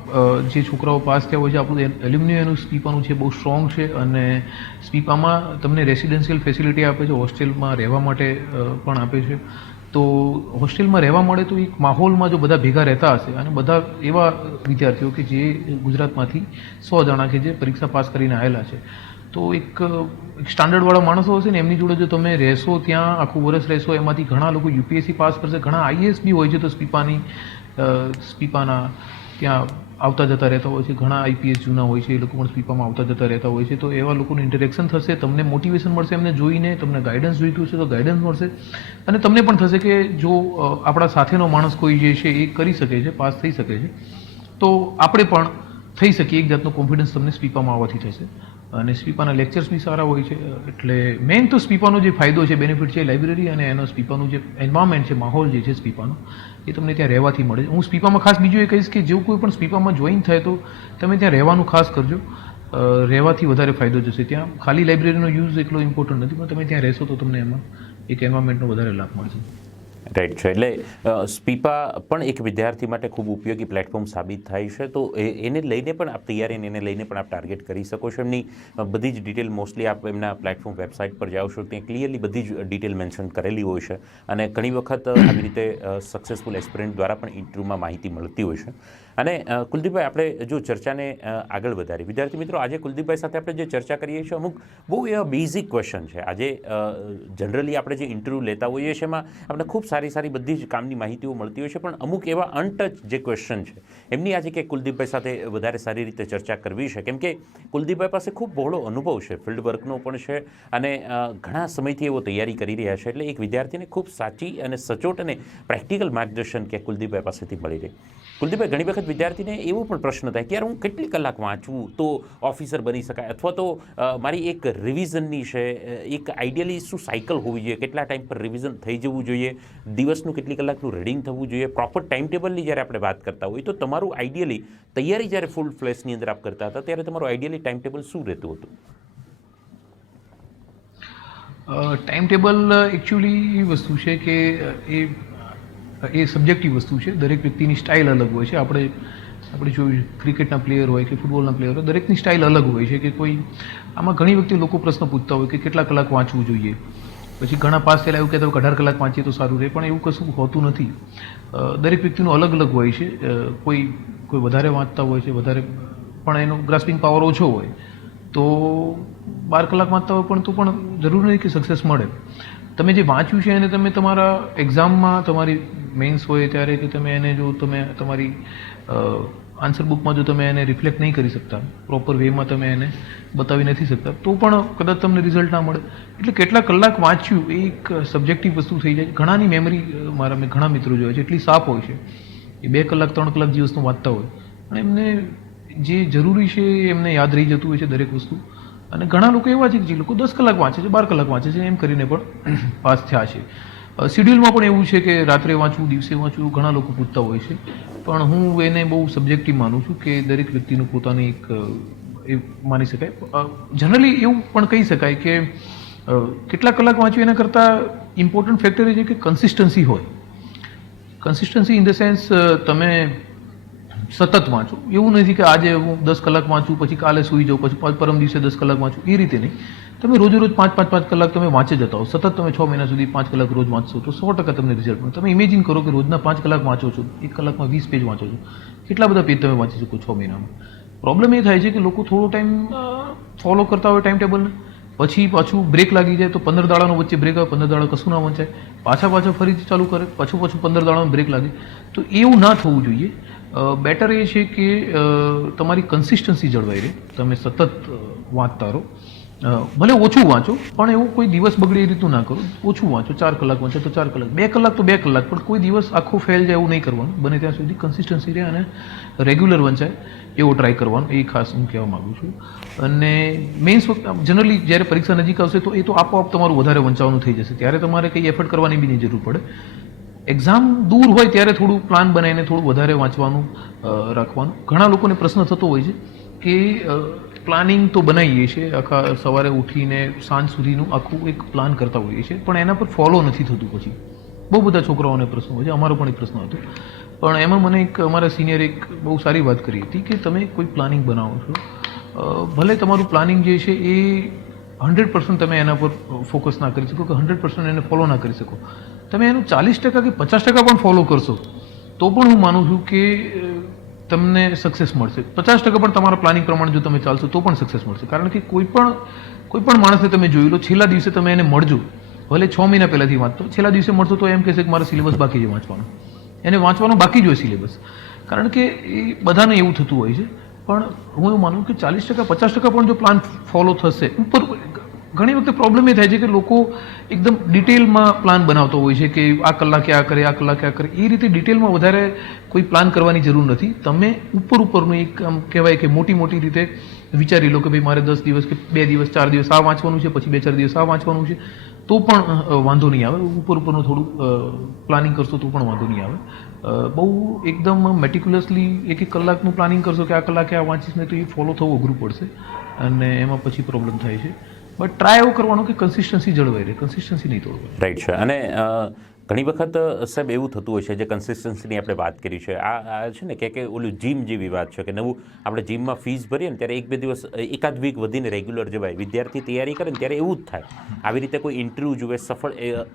જે છોકરાઓ પાસ થયા હોય છે, આપણું એલ્યુમિનિયમનું સ્પીપાનું છે બહુ સ્ટ્રોંગ છે, અને સ્પીપામાં તમને રેસિડેન્શિયલ ફેસિલિટી આપે છે, હોસ્ટેલમાં રહેવા માટે પણ આપે છે. તો હોસ્ટેલમાં રહેવા મળે તો એક માહોલમાં જો બધા ભેગા રહેતા હશે, અને બધા એવા વિદ્યાર્થીઓ કે જે ગુજરાતમાંથી 100 જણા કે જે પરીક્ષા પાસ કરીને આવેલા છે, તો એક સ્ટાન્ડર્ડવાળા માણસો હશે ને, એમની જોડે જો તમે રહેશો, ત્યાં આખું વર્ષ રહેશો, એમાંથી ઘણા લોકો યુપીએસસી પાસ કરશે, ઘણા આઈએએસ બી હોય છે, તો સ્પીપાના ત્યાં આવતા જતા રહેતા હોય છે, ઘણા આઈપીએસ જૂના હોય છે, એ લોકો પણ સ્પીપામાં આવતા જતા રહેતા હોય છે. તો એવા લોકોનું ઇન્ટરેક્શન થશે, તમને મોટિવેશન મળશે એમને જોઈને, તમને ગાઈડન્સ જોઈતું હશે તો ગાઈડન્સ મળશે, અને તમને પણ થશે કે જો આપણા સાથેનો માણસ કોઈ જે છે એ કરી શકે છે, પાસ થઈ શકે છે, તો આપણે પણ થઈ શકીએ. એક જાતનો કોન્ફિડન્સ તમને સ્પીપામાં આવવાથી થશે. અને સ્પીપાના લેક્ચર્સ બી સારા હોય છે. એટલે મેઇન તો સ્પીપાનો જે ફાયદો છે, બેનિફિટ છે, લાઇબ્રેરી અને એનો સ્પીપાનું જે એન્વાયરમેન્ટ છે, માહોલ જે છે સ્પીપાનો, એ તમને ત્યાં રહેવાથી મળે. હું સ્પીપામાં ખાસ બીજું એ કહીશ કે જો કોઈ પણ સ્પીપામાં જોઈન થાય તો તમે ત્યાં રહેવાનું ખાસ કરજો. રહેવાથી વધારે ફાયદો જશે. ત્યાં ખાલી લાઇબ્રેરીનો યુઝ એટલો ઇમ્પોર્ટન્ટ નથી, પણ તમે ત્યાં રહેશો તો તમને એમાં એક એન્વાયરમેન્ટનો વધારે લાભ મળશે. રાઈટ છે. એટલે સ્પીપા પણ એક વિદ્યાર્થી માટે ખૂબ ઉપયોગી પ્લેટફોર્મ સાબિત થાય છે. તો એને લઈને પણ આપ તૈયારી એને લઈને પણ આપ ટાર્ગેટ કરી શકો છો. એમની બધી જ ડિટેલ મોસ્ટલી આપ એમના પ્લેટફોર્મ વેબસાઇટ પર જાઓ છો, ત્યાં ક્લિયરલી બધી જ ડિટેલ મેન્શન કરેલી હોય છે. અને ઘણી વખત આવી રીતે સક્સેસફુલ એસ્પિરન્ટ દ્વારા પણ ઇન્ટરવ્યૂમાં માહિતી મળતી હોય છે. અને કુલદીપભાઈ, આપણે જો ચર્ચાને આગળ વધારી, વિદ્યાર્થી મિત્રો, આજે કુલદીપભાઈ સાથે આપણે જે ચર્ચા કરીએ છીએ, અમુક બહુ એવા બેઝિક ક્વેશ્ચન છે. આજે જનરલી આપણે જે ઇન્ટરવ્યૂ લેતા હોઈએ છીએ એમાં આપણે ખૂબ સારી બધી જ કામની માહિતીઓ મળતી હોય છે, પણ અમુક એવા અનટચ જે ક્વેશ્ચન છે એમની આજે કે કુલદીપભાઈ સાથે વધારે સારી રીતે ચર્ચા કરવી છે. કેમ કે કુલદીપભાઈ પાસે ખૂબ બહોળો અનુભવ છે, ફિલ્ડ વર્કનો પણ છે, અને ઘણા સમયથી એવો તૈયારી કરી રહ્યા છે. એટલે એક વિદ્યાર્થીને ખૂબ સાચી અને સચોટ અને પ્રેક્ટિકલ માર્ગદર્શન કે કુલદીપભાઈ પાસેથી મળી રહે. કુલદીપભાઈ, ઘણી વખત વિદ્યાર્થીને એવો પણ પ્રશ્ન થાય કે યાર, હું કેટલી કલાક વાંચવું તો ઓફિસર બની શકાય, અથવા તો મારી એક રિવિઝનની છે, એક આઈડિયલી શું સાયકલ હોવી જોઈએ, કેટલા ટાઈમ પર રિવિઝન થઈ જવું જોઈએ, દિવસનું કેટલી કલાકનું રીડિંગ થવું જોઈએ, પ્રોપર ટાઈમ ટેબલની જ્યારે આપણે વાત કરતા હોઈએ, તો તમારું આઈડિયલી તૈયારી જ્યારે ફૂલ ફ્લેશની અંદર આપ કરતા હતા, ત્યારે તમારું આઈડિયલી ટાઈમ ટેબલ શું રહેતું હતું? ટાઈમ ટેબલ એકચ્યુઅલી એ વસ્તુ છે કે એ સબ્જેક્ટિવ વસ્તુ છે. દરેક વ્યક્તિની સ્ટાઇલ અલગ હોય છે. આપણે જોયું, ક્રિકેટના પ્લેયર હોય કે ફૂટબોલના પ્લેયર હોય, દરેકની સ્ટાઇલ અલગ હોય છે. કે કોઈ આમાં ઘણી વખતે લોકો પ્રશ્ન પૂછતા હોય કે કેટલા કલાક વાંચવું જોઈએ. પછી ઘણા પાસ થયેલા એવું કહેતા હોય કે 18 કલાક વાંચીએ તો સારું રહે, પણ એવું કશું હોતું નથી. દરેક વ્યક્તિનું અલગ અલગ હોય છે. કોઈ વધારે વાંચતા હોય છે, વધારે, પણ એનો ગ્રાસ્પિંગ પાવર ઓછો હોય, તો 12 કલાક વાંચતા હોય પણ તો પણ જરૂરી નથી કે સક્સેસ મળે. તમે જે વાંચ્યું છે એને તમે તમારા એક્ઝામમાં, તમારી મેઇન્સ હોય ત્યારે કે તમે એને જો તમે તમારી આન્સર બુકમાં જો તમે એને રિફ્લેક્ટ નહીં કરી શકતા, પ્રોપર વેમાં તમે એને બતાવી નથી શકતા, તો પણ કદાચ તમને રિઝલ્ટ ના મળે. એટલે કેટલા કલાક વાંચ્યું એ એક સબ્જેક્ટિવ વસ્તુ થઈ જાય. ઘણાની મેમરી, મેં ઘણા મિત્રો જોયા છે, એટલી સાફ હોય છે એ 2 કલાક 3 કલાક દિવસનું વાંચતા હોય, પણ એમને જે જરૂરી છે એમને યાદ રહી જતું હોય છે દરેક વસ્તુ. અને ઘણા લોકો એવા છે કે જે લોકો 10 કલાક વાંચે છે, 12 કલાક વાંચે છે, એમ કરીને પણ પાસ થયા છે. શિડ્યુલમાં પણ એવું છે કે રાત્રે વાંચવું, દિવસે વાંચવું, ઘણા લોકો પૂછતા હોય છે, પણ હું એને બહુ સબ્જેક્ટિવ માનું છું કે દરેક વ્યક્તિનું પોતાની એક એ માની શકાય. જનરલી એવું પણ કહી શકાય કે કેટલા કલાક વાંચ્યું એના કરતાં ઇમ્પોર્ટન્ટ ફેક્ટર એ છે કે કન્સિસ્ટન્સી હોય. કન્સિસ્ટન્સી ઇન ધ સેન્સ તમે સતત વાંચો. એવું નથી કે આજે હું 10 કલાક વાંચું, પછી કાલે સૂઈ જાઉં, પછી પરમ દિવસે 10 કલાક વાંચું, એ રીતે નહીં. તમે રોજ 5 કલાક તમે વાંચી જતા હો, સતત તમે 6 મહિના સુધી 5 કલાક રોજ વાંચશો તો 100% તમને રિઝલ્ટ મળે. તમે ઇમેજિન કરો કે રોજના 5 કલાક વાંચો છો, 1 કલાકમાં 20 પેજ વાંચો છો, કેટલા બધા પેજ તમે વાંચી શકો 6 મહિનામાં. પ્રોબ્લેમ એ થાય છે કે લોકો થોડો ટાઈમ ફોલો કરતા હોય ટાઈમ ટેબલને, પછી પાછું બ્રેક લાગી જાય, તો 15 દાડાનો વચ્ચે બ્રેક આવે, 15 દાડા કશું ના વંચાય, પાછા ફરીથી ચાલુ કરે, પાછું 15 દાડાનો બ્રેક લાગે. તો એવું ના થવું જોઈએ. બેટર એ છે કે તમારી કન્સિસ્ટન્સી જળવાઈ રહે, તમે સતત વાંચતા રહો. ભલે ઓછું વાંચો, પણ એવું કોઈ દિવસ બગડે એ રીતનું ના કરો. ઓછું વાંચો, 4 કલાક વાંચો તો 4 કલાક, 2 કલાક તો 2 કલાક, પણ કોઈ દિવસ આખો ફેલ જાય એવું નહીં કરવાનું. બને ત્યાં સુધી કન્સિસ્ટન્સી રહે અને રેગ્યુલર વંચાય એવો ટ્રાય કરવાનો, એ ખાસ હું કહેવા માગું છું. અને મેઇન્સ જનરલી જ્યારે પરીક્ષા નજીક આવશે તો એ તો આપોઆપ તમારું વધારે વંચાવાનું થઈ જશે, ત્યારે તમારે કંઈ એફર્ટ કરવાની બી નહીં જરૂર પડે. એક્ઝામ દૂર હોય ત્યારે થોડું પ્લાન બનાવીને થોડું વધારે વાંચવાનું રાખવાનું. ઘણા લોકોને પ્રશ્ન થતો હોય છે કે પ્લાનિંગ તો બનાવીએ છીએ, આખા સવારે ઉઠીને સાંજ સુધીનું આખું એક પ્લાન કરતા હોઈએ છીએ, પણ એના પર ફોલો નથી થતું. પછી બહુ બધા છોકરાઓને પ્રશ્ન હોય છે, અમારો પણ એક પ્રશ્ન હતો. પણ એમાં મને એક અમારા સિનિયર એક બહુ સારી વાત કરી હતી કે તમે કોઈ પ્લાનિંગ બનાવો છો, ભલે તમારું પ્લાનિંગ જે છે એ 100% તમે એના પર ફોકસ ના કરી શકો કે 100% એને ફોલો ના કરી શકો, તમે એનું 40% કે 50% પણ ફોલો કરશો તો પણ હું માનું છું કે તમને સક્સેસ મળશે. 50% પણ તમારા પ્લાનિંગ પ્રમાણે જો તમે ચાલશો તો પણ સક્સેસ મળશે. કારણ કે કોઈ પણ માણસને તમે જોઈ લો, છેલ્લા દિવસે તમે એને મળજો, ભલે 6 મહિના પહેલાંથી વાંચતો, છેલ્લા દિવસે મળશો તો એમ કહેશે કે મારો સિલેબસ બાકી છે વાંચવાનો, એને વાંચવાનો બાકી જ હોય સિલેબસ. કારણ કે એ બધાને એવું થતું હોય છે. પણ હું એવું માનું કે 40% 50% પણ જો પ્લાન ફોલો થશે, ઉપર ઘણી વખતે પ્રોબ્લેમ એ થાય છે કે લોકો એકદમ ડિટેલમાં પ્લાન બનાવતો હોય છે કે આ કલાકે આ કરે, આ કલાકે આ કરે. એ રીતે ડિટેલમાં વધારે કોઈ પ્લાન કરવાની જરૂર નથી. તમે ઉપરનું એક આમ કહેવાય કે મોટી રીતે વિચારી લો કે ભાઈ મારે 10 દિવસ કે 2 દિવસ 4 દિવસ આ વાંચવાનું છે, પછી 2-4 દિવસ આ વાંચવાનું છે, તો પણ વાંધો નહીં આવે. ઉપરનું થોડું પ્લાનિંગ કરશો તો પણ વાંધો નહીં આવે. બહુ એકદમ મેટિક્યુલસલી 1-1 કલાકનું પ્લાનિંગ કરશો કે આ કલાકે આ વાંચીશ ને, તો એ ફોલો થવું અઘરું પડશે અને એમાં પછી પ્રોબ્લેમ થાય છે. બટ ટ્રાય એવું કરવાનું કે કન્સિસ્ટન્સી જળવાઈ રહે, કન્સિસ્ટન્સી નહીં તોડવાની. રાઈટ છે. અને ઘણી વખત સાહેબ એવું થતું હોય છે, જે કન્સિસ્ટન્સીની આપણે વાત કરી છે, આ છે ને કે ઓલું જીમ જેવી વાત છે કે નવું આપણે જીમમાં ફીસ ભરીએ ને ત્યારે 1-2 દિવસ એકાદ વીક વધીને રેગ્યુલર જવાય. વિદ્યાર્થી તૈયારી કરે ને ત્યારે એવું જ થાય. આવી રીતે કોઈ ઇન્ટરવ્યૂ જુએ, સફળ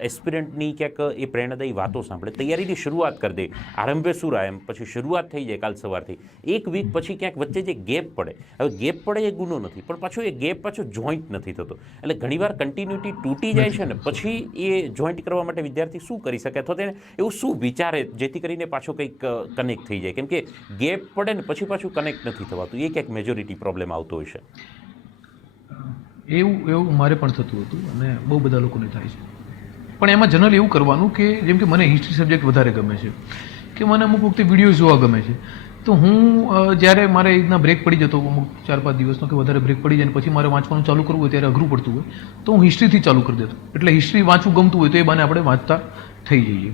એસ્પિરન્ટની ક્યાંક એ પ્રેરણાદાયી વાતો સાંભળે, તૈયારીની શરૂઆત કરી દે, આરંભે સુરા એમ, પછી શરૂઆત થઈ જાય કાલ સવારથી, 1 વીક પછી ક્યાંક વચ્ચે જે ગેપ પડે, હવે ગેપ પડે એ ગુનો નથી, પણ પાછો એ ગેપ પાછો જોઈન્ટ નથી થતો, એટલે ઘણીવાર કન્ટિન્યુટી તૂટી જાય છે ને, પછી એ જોઈન્ટ કરવા માટે વિદ્યાર્થી શું કરી શકે, અથવા તેને એવું શું વિચારે જેથી કરીને પાછો કંઈક કનેક્ટ થઈ જાય? કેમ કે ગેપ પડે ને પછી પાછું કનેક્ટ નથી થવાતું, એ ક્યાંક મેજોરિટી પ્રોબ્લેમ આવતો હોય છે. એવું મારે પણ થતું હતું અને બહુ બધા લોકોને થાય છે. પણ એમાં જનરલ એવું કરવાનું કે જેમ કે મને હિસ્ટ્રી સબ્જેક્ટ વધારે ગમે છે, કે મને અમુક વખતે વિડીયો જોવા ગમે છે, તો હું જ્યારે મારે એ રીતના બ્રેક પડી જતો, અમુક 4-5 દિવસનો કે વધારે બ્રેક પડી જાય ને પછી મારે વાંચવાનું ચાલુ કરવું હોય ત્યારે અઘરું પડતું હોય, તો હું હિસ્ટ્રીથી ચાલુ કરી દેતો. એટલે હિસ્ટ્રી વાંચવું ગમતું હોય તો એ બાને આપણે વાંચતા થઈ જઈએ.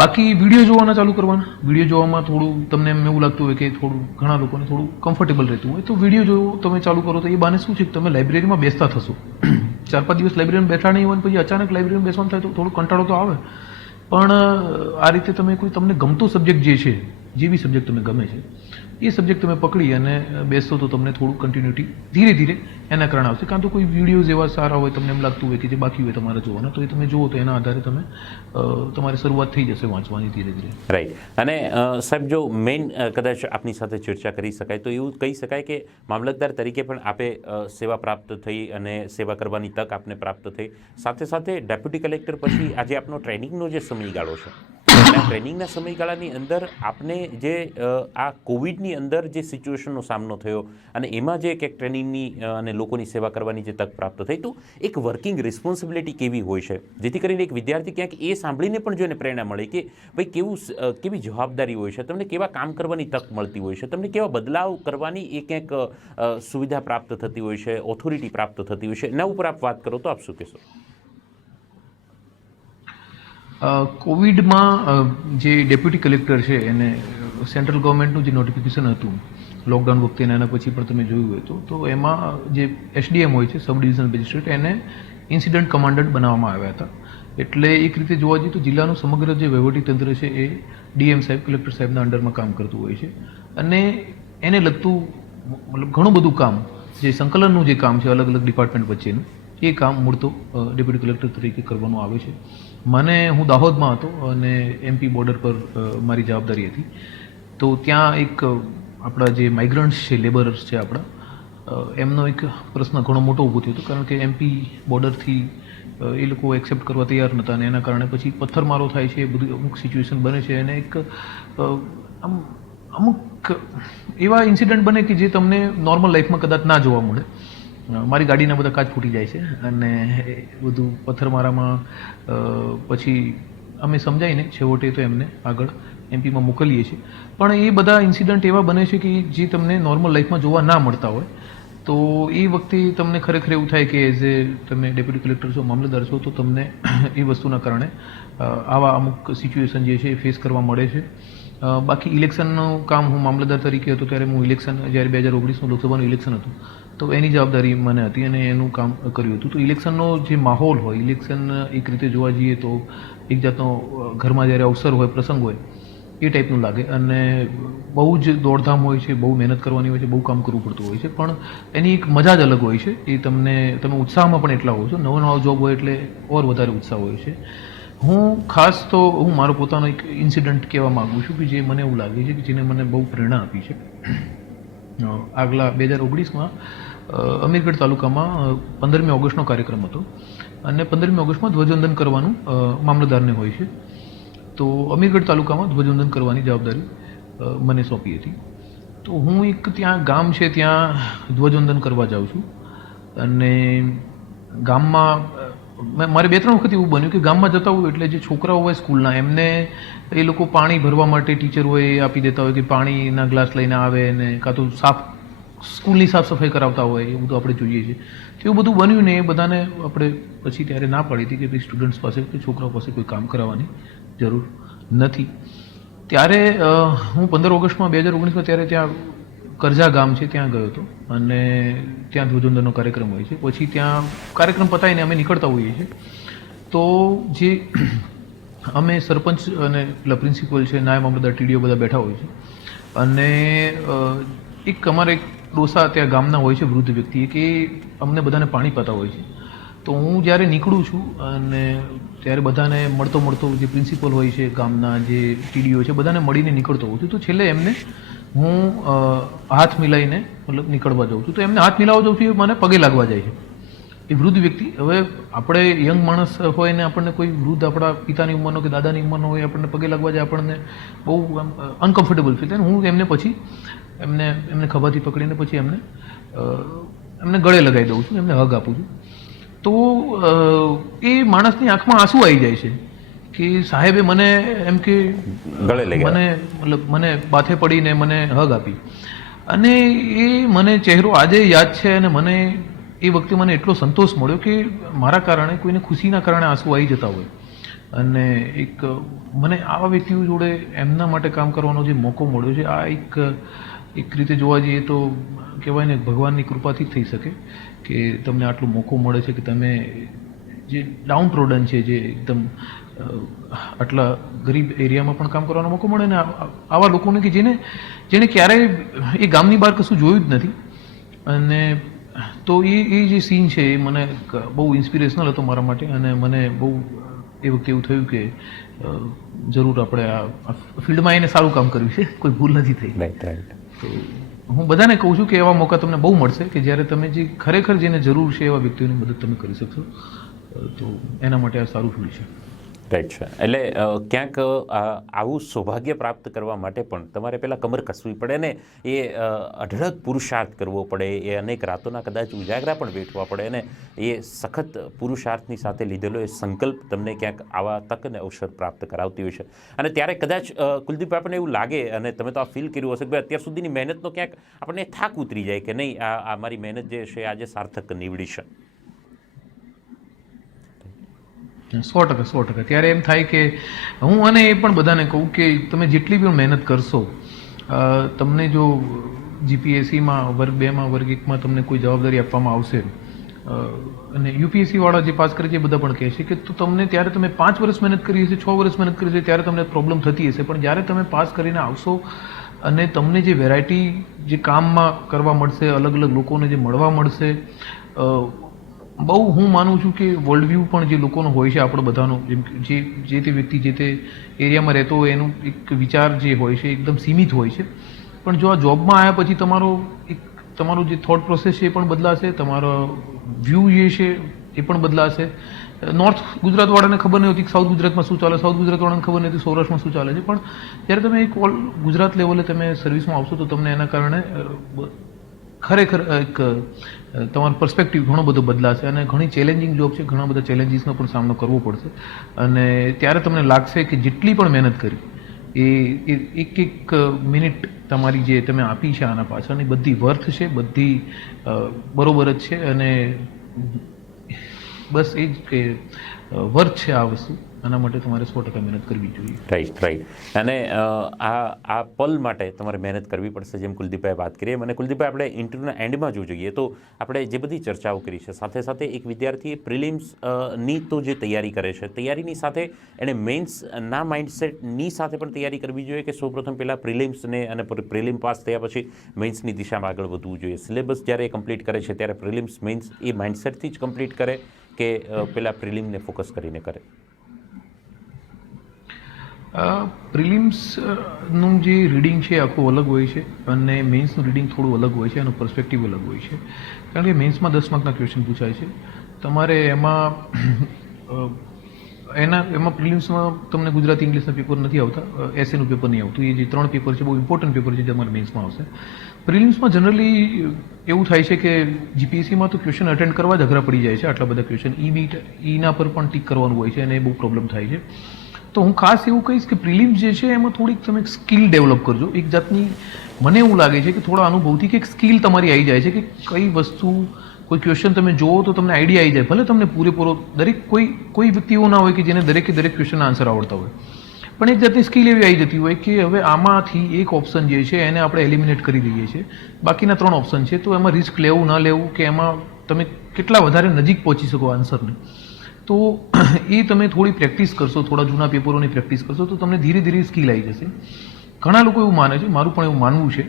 બાકી વિડીયો જોવાના ચાલુ કરવાના. વિડીયો જોવામાં થોડું તમને એમ એવું લાગતું હોય કે થોડું ઘણા લોકોને થોડું કમ્ફર્ટેબલ રહેતું હોય, તો વિડીયો જો તમે ચાલુ કરો તો એ બાને શું છે કે તમે લાઇબ્રેરીમાં બેસતા થશો. 4-5 દિવસ લાઇબ્રેરીમાં બેઠા નહીં હોય પછી અચાનક લાઇબ્રેરીમાં બેસવાનું થાય તો થોડું કંટાળો તો આવે. પણ આ રીતે તમે કોઈ તમને ગમતો સબ્જેક્ટ જે છે, જે બી સબ્જેક્ટ તમને ગમે છે એ સબ્જેક્ટ તમે પકડી અને બેસશો તો તમને થોડું કન્ટિન્યુટી ધીરે ધીરે એના કારણે આવશે. કાં તો કોઈ વિડીયોઝ એવા સારા હોય, તમને એમ લાગતું હોય કે જે બાકી હોય તમારે જોવાના, તો એ તમે જુઓ તો એના આધારે તમે તમારી શરૂઆત થઈ જશે વાંચવાની ધીરે ધીરે. રાઈટ. અને સાહેબ જો મેઇન કદાચ આપની સાથે ચર્ચા કરી શકાય તો એવું કહી શકાય કે મામલતદાર તરીકે પણ આપે સેવા પ્રાપ્ત થઈ અને સેવા કરવાની તક આપને પ્રાપ્ત થઈ, સાથે સાથે ડેપ્યુટી કલેક્ટર પછી આજે આપનો ટ્રેનિંગનો જે સમયગાળો છે, આ ટ્રેનિંગના સમયગાળાની અંદર આપને જે આ કોવિડની અંદર જે સિચ્યુએશનનો સામનો થયો અને એમાં જે કંઈક ટ્રેનિંગની અને લોકોની સેવા કરવાની જે તક પ્રાપ્ત થઈ, તો એક વર્કિંગ રિસ્પોન્સિબિલિટી કેવી હોય છે જેથી કરીને એક વિદ્યાર્થી ક્યાંક એ સાંભળીને પણ જો એને પ્રેરણા મળે કે ભાઈ કેવી જવાબદારી હોય છે, તમને કેવા કામ કરવાની તક મળતી હોય છે, તમને કેવા બદલાવ કરવાની એ ક્યાંક સુવિધા પ્રાપ્ત થતી હોય છે, ઓથોરિટી પ્રાપ્ત થતી હોય છે, એના ઉપર આપ વાત કરો તો આપ શું કહેશો? કોવિડમાં જે ડેપ્યુટી કલેક્ટર છે એને સેન્ટ્રલ ગવર્મેન્ટનું જે નોટિફિકેશન હતું લોકડાઉન વખતે એના પછી પણ તમે જોયું હોય તો એમાં જે એસડીએમ હોય છે, સબ ડિવિઝનલ મેજિસ્ટ્રેટ, એને ઇન્સિડન્ટ કમાન્ડન્ટ બનાવવામાં આવ્યા હતા. એટલે એક રીતે જોવા જઈએ તો જિલ્લાનું સમગ્ર જે વહીવટીતંત્ર છે એ ડીએમ સાહેબ, કલેક્ટર સાહેબના અંડરમાં કામ કરતું હોય છે અને એને લગતું મતલબ ઘણું બધું કામ, જે સંકલનનું જે કામ છે અલગ અલગ ડિપાર્ટમેન્ટ વચ્ચેનું, એ કામ મૂળ તો ડેપ્યુટી કલેક્ટર તરીકે કરવાનું આવે છે. હું દાહોદમાં હતો અને એમપી બોર્ડર પર મારી જવાબદારી હતી, તો ત્યાં એક આપણા જે માઇગ્રન્ટ્સ છે, લેબરર્સ છે આપણા, એમનો એક પ્રશ્ન ઘણો મોટો ઊભો થયો હતો, કારણ કે એમપી બોર્ડરથી એ લોકો એક્સેપ્ટ કરવા તૈયાર નહોતા અને એના કારણે પછી પથ્થરમારો થાય છે, બધું અમુક સિચ્યુએશન બને છે અને એક અમુક એવા ઇન્સિડન્ટ બને કે જે તમને નોર્મલ લાઈફમાં કદાચ ના જોવા મળે. મારી ગાડીના બધા કાચ ફૂટી જાય છે અને બધું પથ્થરમારામાં પછી અમે સમજાવીને છેવટે તો એમને આગળ એમપીમાં મોકલીએ છીએ. પણ એ બધા ઇન્સિડન્ટ એવા બને છે કે જે તમને નોર્મલ લાઈફમાં જોવા ના મળતા હોય, તો એ વખતે તમને ખરેખર એવું થાય કે એઝ એ તમે ડેપ્યુટી કલેક્ટર છો, મામલતદાર છો, તો તમને એ વસ્તુના કારણે આવા અમુક સિચ્યુએશન જે છે એ ફેસ કરવા મળે છે. બાકી ઇલેક્શનનું કામ, હું મામલતદાર તરીકે હતો ત્યારે હું ઇલેક્શન, જ્યારે 2019નું લોકસભાનું ઇલેક્શન હતું તો એની જવાબદારી મને હતી અને એનું કામ કર્યું હતું. તો ઇલેક્શનનો જે માહોલ હોય, ઇલેક્શન એક રીતે જોવા જઈએ તો એક જાતનો ઘરમાં જ્યારે અવસર હોય, પ્રસંગ હોય, એ ટાઈપનું લાગે અને બહુ જ દોડધામ હોય છે, બહુ મહેનત કરવાની હોય છે, બહુ કામ કરવું પડતું હોય છે, પણ એની એક મજા જ અલગ હોય છે. એ તમે ઉત્સાહમાં પણ એટલા હો છો. નવો જોબ હોય એટલે ઓર વધારે ઉત્સાહ હોય છે. હું ખાસ તો હું મારો પોતાનો એક ઇન્સિડન્ટ કહેવા માગું છું કે જે મને એવું લાગે છે કે જેને મને બહુ પ્રેરણા આપી છે. આગલા 2019માં અમીરગઢ તાલુકામાં 15મી ઓગસ્ટનો કાર્યક્રમ હતો અને 15મી ઓગસ્ટમાં ધ્વજવંદન કરવાનું મામલતદારને હોય છે. તો અમીરગઢ તાલુકામાં ધ્વજવંદન કરવાની જવાબદારી મને સોંપી હતી. તો હું એક ત્યાં ગામ છે ત્યાં ધ્વજવંદન કરવા જાઉં છું અને ગામમાં મારે 2-3 વખત એવું બન્યું કે ગામમાં જતા હોય એટલે જે છોકરાઓ હોય સ્કૂલના એમને એ લોકો પાણી ભરવા માટે ટીચર હોય એ આપી દેતા હોય કે પાણીના ગ્લાસ લઈને આવે ને કાં તો સ્કૂલની સાફ સફાઈ કરાવતા હોય એ બધું આપણે જોઈએ છીએ. તો એવું બધું બન્યું ને એ બધાને આપણે પછી ત્યારે ના પાડી હતી કે ભાઈ સ્ટુડન્ટ્સ પાસે કે છોકરાઓ પાસે કોઈ કામ કરાવવાની જરૂર નથી. ત્યારે હું 15 ઓગસ્ટમાં 2019માં ત્યારે ત્યાં કરજા ગામ છે ત્યાં ગયો હતો અને ત્યાં ધ્વજવંદનનો કાર્યક્રમ હોય છે. પછી ત્યાં કાર્યક્રમ પતાવીને અમે નીકળતા હોઈએ છીએ. તો જે અમે સરપંચ અને પેલા પ્રિન્સિપલ છે, નાયબ મામલતદાર, ટીડીઓ બધા બેઠા હોય છે અને એક અમારે એક ડોસા ત્યાં ગામના હોય છે, વૃદ્ધ વ્યક્તિ, કે અમને બધાને પાણી પાતા હોય છે. તો હું જ્યારે નીકળું છું અને ત્યારે બધાને મળતો જે પ્રિન્સિપલ હોય છે ગામના, જે ટીડીઓ છે, બધાને મળીને નીકળતો હોઉં છું. તો છેલ્લે એમને હું હાથ મિલાઈને મતલબ નીકળવા જાઉં છું. તો એમને હાથ મિલાવવા જાઉં છું, એ મને પગે લાગવા જાય છે એ વૃદ્ધ વ્યક્તિ. હવે આપણે યંગ માણસ હોય ને આપણને કોઈ વૃદ્ધ આપણા પિતાની ઉંમરનો કે દાદાની ઉંમરનો હોય આપણને પગે લાગવા જાય, આપણને બહુ અનકમ્ફર્ટેબલ ફીલ થાય. હું એમને પછી એમને ખભાથી પકડીને પછી એમને ગળે લગાવી દઉં છું, એમને હગ આપું છું. તો એ માણસની આંખમાં આંસુ આવી જાય છે કે સાહેબે મને એમ કે ગળે લઈ ગયા, મને મતલબ મને બાથે પડીને મને હગ આપી. અને એ મને ચહેરો આજે યાદ છે અને મને એ વખતે મને એટલો સંતોષ મળ્યો કે મારા કારણે કોઈને ખુશીના કારણે આંસુ આવી જતા હોય અને એક મને આવા વ્યક્તિઓ જોડે એમના માટે કામ કરવાનો જે મોકો મળ્યો છે, આ એક રીતે જોવા જઈએ તો કહેવાય ને ભગવાનની કૃપાથી જ થઈ શકે કે તમને આટલો મોકો મળે છે કે તમે જે ડાઉન ટ્રોડન છે, જે એકદમ આટલા ગરીબ એરિયામાં પણ કામ કરવાનો મોકો મળે ને આવા લોકોને કે જેને ક્યારેય એ ગામની બહાર કશું જોયું જ નથી. અને તો એ જે સીન છે એ મને બહુ ઇન્સ્પિરેશનલ હતો મારા માટે અને મને બહુ એ વખતે એવું થયું કે જરૂર આપણે આ ફિલ્ડમાં એને સારું કામ કર્યું છે, કોઈ ભૂલ નથી થઈ. Right right. તો હું બધાને કહું છું કે એવા મોકા તમને બહુ મળશે કે જ્યારે તમે જે ખરેખર જેને જરૂર છે એવા વ્યક્તિઓની મદદ તમે કરી શકશો. તો એના માટે આ સારું ફિલ્ડ છે. રાઈટ છે. એટલે ક્યાંક આવું સૌભાગ્ય પ્રાપ્ત કરવા માટે પણ તમારે પહેલાં કમર કસવી પડે ને એ અઢળક પુરુષાર્થ કરવો પડે, એ અનેક રાતોના કદાચ ઉજાગરા પણ વેઠવા પડે ને એ સખત પુરુષાર્થની સાથે લીધેલો એ સંકલ્પ તમને ક્યાંક આવા તક અને અવસર પ્રાપ્ત કરાવતી હોય છે. અને ત્યારે કદાચ કુલદીપ, આપણને એવું લાગે અને તમે તો આ ફીલ કર્યું હશે કે ભાઈ અત્યાર સુધીની મહેનતનો ક્યાંક આપણને થાક ઉતરી જાય કે નહીં, આ મારી મહેનત જે છે આજે સાર્થક નીવડી છે. 100%. ત્યારે એમ થાય કે હું અને એ પણ બધાને કહું કે તમે જેટલી પણ મહેનત કરશો, તમને જો જીપીએસસીમાં વર્ગ 2માં વર્ગ 1માં તમને કોઈ જવાબદારી આપવામાં આવશે અને યુપીએસસી વાળા જે પાસ કરે છે એ બધા પણ કહે છે કે તો તમને ત્યારે તમે 5 વર્ષ મહેનત કરી હશે, 6 વર્ષ મહેનત કરી હશે, ત્યારે તમને પ્રોબ્લેમ થતી હશે, પણ જ્યારે તમે પાસ કરીને આવશો અને તમને જે વેરાયટી જે કામમાં કરવા મળશે, અલગ અલગ લોકોને જે મળવા મળશે, બહુ હું માનું છું કે વર્લ્ડ વ્યૂ પણ જે લોકોનો હોય છે આપણો બધાનો, જેમ કે જે તે વ્યક્તિ જે તે એરિયામાં રહેતો હોય એનું એક વિચાર જે હોય છે એકદમ સીમિત હોય છે. પણ જો આ જોબમાં આવ્યા પછી તમારો જે થોટ પ્રોસેસ છે એ પણ બદલાશે, તમારો વ્યૂ જે છે એ પણ બદલાશે. નોર્થ ગુજરાતવાળાને ખબર નહીં હોતી કે સાઉથ ગુજરાતમાં શું ચાલે, સાઉથ ગુજરાતવાળાને ખબર નહીં હોતી સૌરાષ્ટ્રમાં શું ચાલે છે, પણ જ્યારે તમે એક ઓલ ગુજરાત લેવલે તમે સર્વિસમાં આવશો તો તમને એના કારણે ખરેખર એક તમારો પર્સપેક્ટિવ ઘણો બધો બદલાશે અને ઘણી ચેલેન્જિંગ જોબ છે, ઘણા બધા ચેલેન્જીસનો પણ સામનો કરવો પડશે અને ત્યારે તમને લાગશે કે જેટલી પણ મહેનત કરી એ એક મિનિટ તમારી જે તમે આપી છે આના પાછળની બધી વર્થ છે, બધી બરોબર જ છે અને બસ એ જ કે વર્થ છે આ વસ્તુ. આના માટે તમારે 100% મહેનત કરવી જોઈએ. રાઈટ. અને આ પલ માટે તમારે મહેનત કરવી પડશે, જેમ કુલદીપભાઈ વાત કરીએ. અને કુલદીપભાઈ, આપણે ઇન્ટરવ્યૂના એન્ડમાં જો જોઈએ તો આપણે જે બધી ચર્ચાઓ કરી છે, સાથે સાથે એક વિદ્યાર્થી પ્રિલિમ્સની તો જે તૈયારી કરે છે, તૈયારીની સાથે એણે મેઇન્સના માઇન્ડસેટની સાથે પણ તૈયારી કરવી જોઈએ કે સૌપ્રથમ પહેલાં પ્રિલિમ્સને અને પ્રિલિમ પાસ થયા પછી મેઇન્સની દિશામાં આગળ વધવું જોઈએ. સિલેબસ જ્યારે કમ્પ્લીટ કરે છે ત્યારે પ્રિલિમ્સ મેઇન્સ એ માઇન્ડસેટથી જ કમ્પ્લીટ કરે કે પહેલાં પ્રિલિમને ફોકસ કરીને કરે? પ્રિલિમ્સનું જે રીડિંગ છે આખું અલગ હોય છે અને મેન્સનું રીડિંગ થોડું અલગ હોય છે, એનું પર્સપેક્ટિવ અલગ હોય છે. કારણ કે મેન્સમાં 10 માર્કના ક્વેશ્ચન પૂછાય છે. તમારે એમાં પ્રિલિમ્સમાં તમને ગુજરાતી ઇંગ્લિશના પેપર નથી આવતા, એસએનું પેપર નહીં આવતું. એ જે 3 પેપર છે બહુ ઇમ્પોર્ટન્ટ પેપર છે જે તમારે મેન્સમાં આવશે. પ્રિલિમ્સમાં જનરલી એવું થાય છે કે જીપીએસસીમાં તો ક્વેશ્ચન અટેન્ડ કરવા જ અઘરા પડી જાય છે. આટલા બધા ક્વેશ્ચન ઈના પર પણ ટીક કરવાનું હોય છે અને એ બહુ પ્રોબ્લેમ થાય છે. તો હું ખાસ એવું કહીશ કે પ્રિલિમ્સ જે છે એમાં થોડીક તમે સ્કિલ ડેવલપ કરજો. એક જાતની મને એવું લાગે છે કે થોડા અનુભવથી કે એક સ્કિલ તમારી આવી જાય છે કે કઈ વસ્તુ, કોઈ ક્વેશ્ચન તમે જોવો તો તમને આઈડિયા આવી જાય. ભલે તમને પૂરેપૂરો કોઈ વ્યક્તિ એવો ના હોય કે જેને દરેકે દરેક ક્વેશ્ચનના આન્સર આવડતા હોય, પણ એક જાતની સ્કિલ એવી આવી જતી હોય કે હવે આમાંથી એક ઓપ્શન જે છે એને આપણે એલિમિનેટ કરી દઈએ છીએ, બાકીના 3 ઓપ્શન છે, તો એમાં રિસ્ક લેવું ના લેવું કે એમાં તમે કેટલા વધારે નજીક પહોંચી શકો આન્સરની. તો એ તમે થોડી પ્રેક્ટિસ કરશો, થોડા જૂના પેપરોની પ્રેક્ટિસ કરશો તો તમને ધીરે ધીરે સ્કિલ આવી જશે. ઘણા લોકો એવું માને છે, મારું પણ એવું માનવું છે.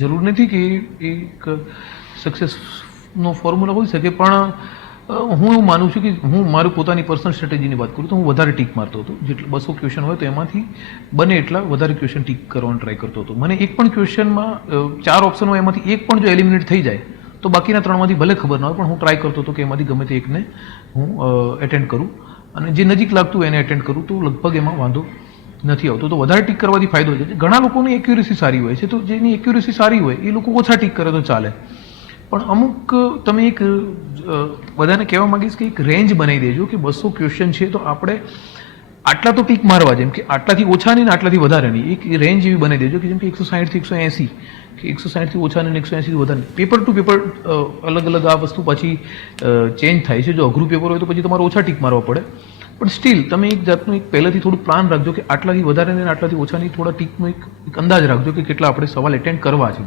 જરૂર નથી કે એક સક્સેસનો ફોર્મ્યુલા હોઈ શકે, પણ હું એવું માનું છું કે હું મારું પોતાની પર્સનલ સ્ટ્રેટેજીની વાત કરું તો હું વધારે ટીક મારતો હતો. જેટલા 200 ક્વેશ્ચન હોય તો એમાંથી બને એટલા વધારે ક્વેશ્ચન ટીક કરવાનો ટ્રાય કરતો હતો. મને એક પણ ક્વેશ્ચનમાં 4 ઓપ્શન હોય એમાંથી એક પણ જો એલિમિનેટ થઈ જાય તો બાકીના 3માંથી ભલે ખબર ના હોય, પણ હું ટ્રાય કરતો હતો કે એમાંથી ગમે તે એકને હું એટેન્ડ કરું અને જે નજીક લાગતું હોય એને એટેન્ડ કરું તો લગભગ એમાં વાંધો નથી આવતો. તો વધારે ટીક કરવાથી ફાયદો છે. ઘણા લોકોની એક્યુરેસી સારી હોય છે, તો જેની એક્યુરેસી સારી હોય એ લોકો ઓછા ટીક કરે તો ચાલે. પણ અમુક તમે એક બધાને કહેવા માંગીશ કે એક રેન્જ બનાવી દેજો કે 200 ક્વેશ્ચન છે તો આપણે આટલા તો ટીક મારવા, જેમ કે આટલાથી ઓછા નહીં ને આટલાથી વધારે નહીં. એક રેન્જ એવી બનાવી દેજો કે જેમ કે 160 થી 180 કે 160 થી ઓછા ને 180 થી વધારે. પેપર ટુ પેપર અલગ અલગ આ વસ્તુ પાછી ચેન્જ થાય છે. જો અઘરું પેપર હોય તો પછી તમારે ઓછા ટીક મારવા પડે, પણ સ્ટીલ તમે એક જાતનું એક પહેલેથી થોડું પ્લાન રાખજો કે આટલાથી વધારે ને આટલાથી ઓછાની થોડા ટીકનો એક અંદાજ રાખજો કે કેટલા આપણે સવાલ એટેન્ડ કરવા છે.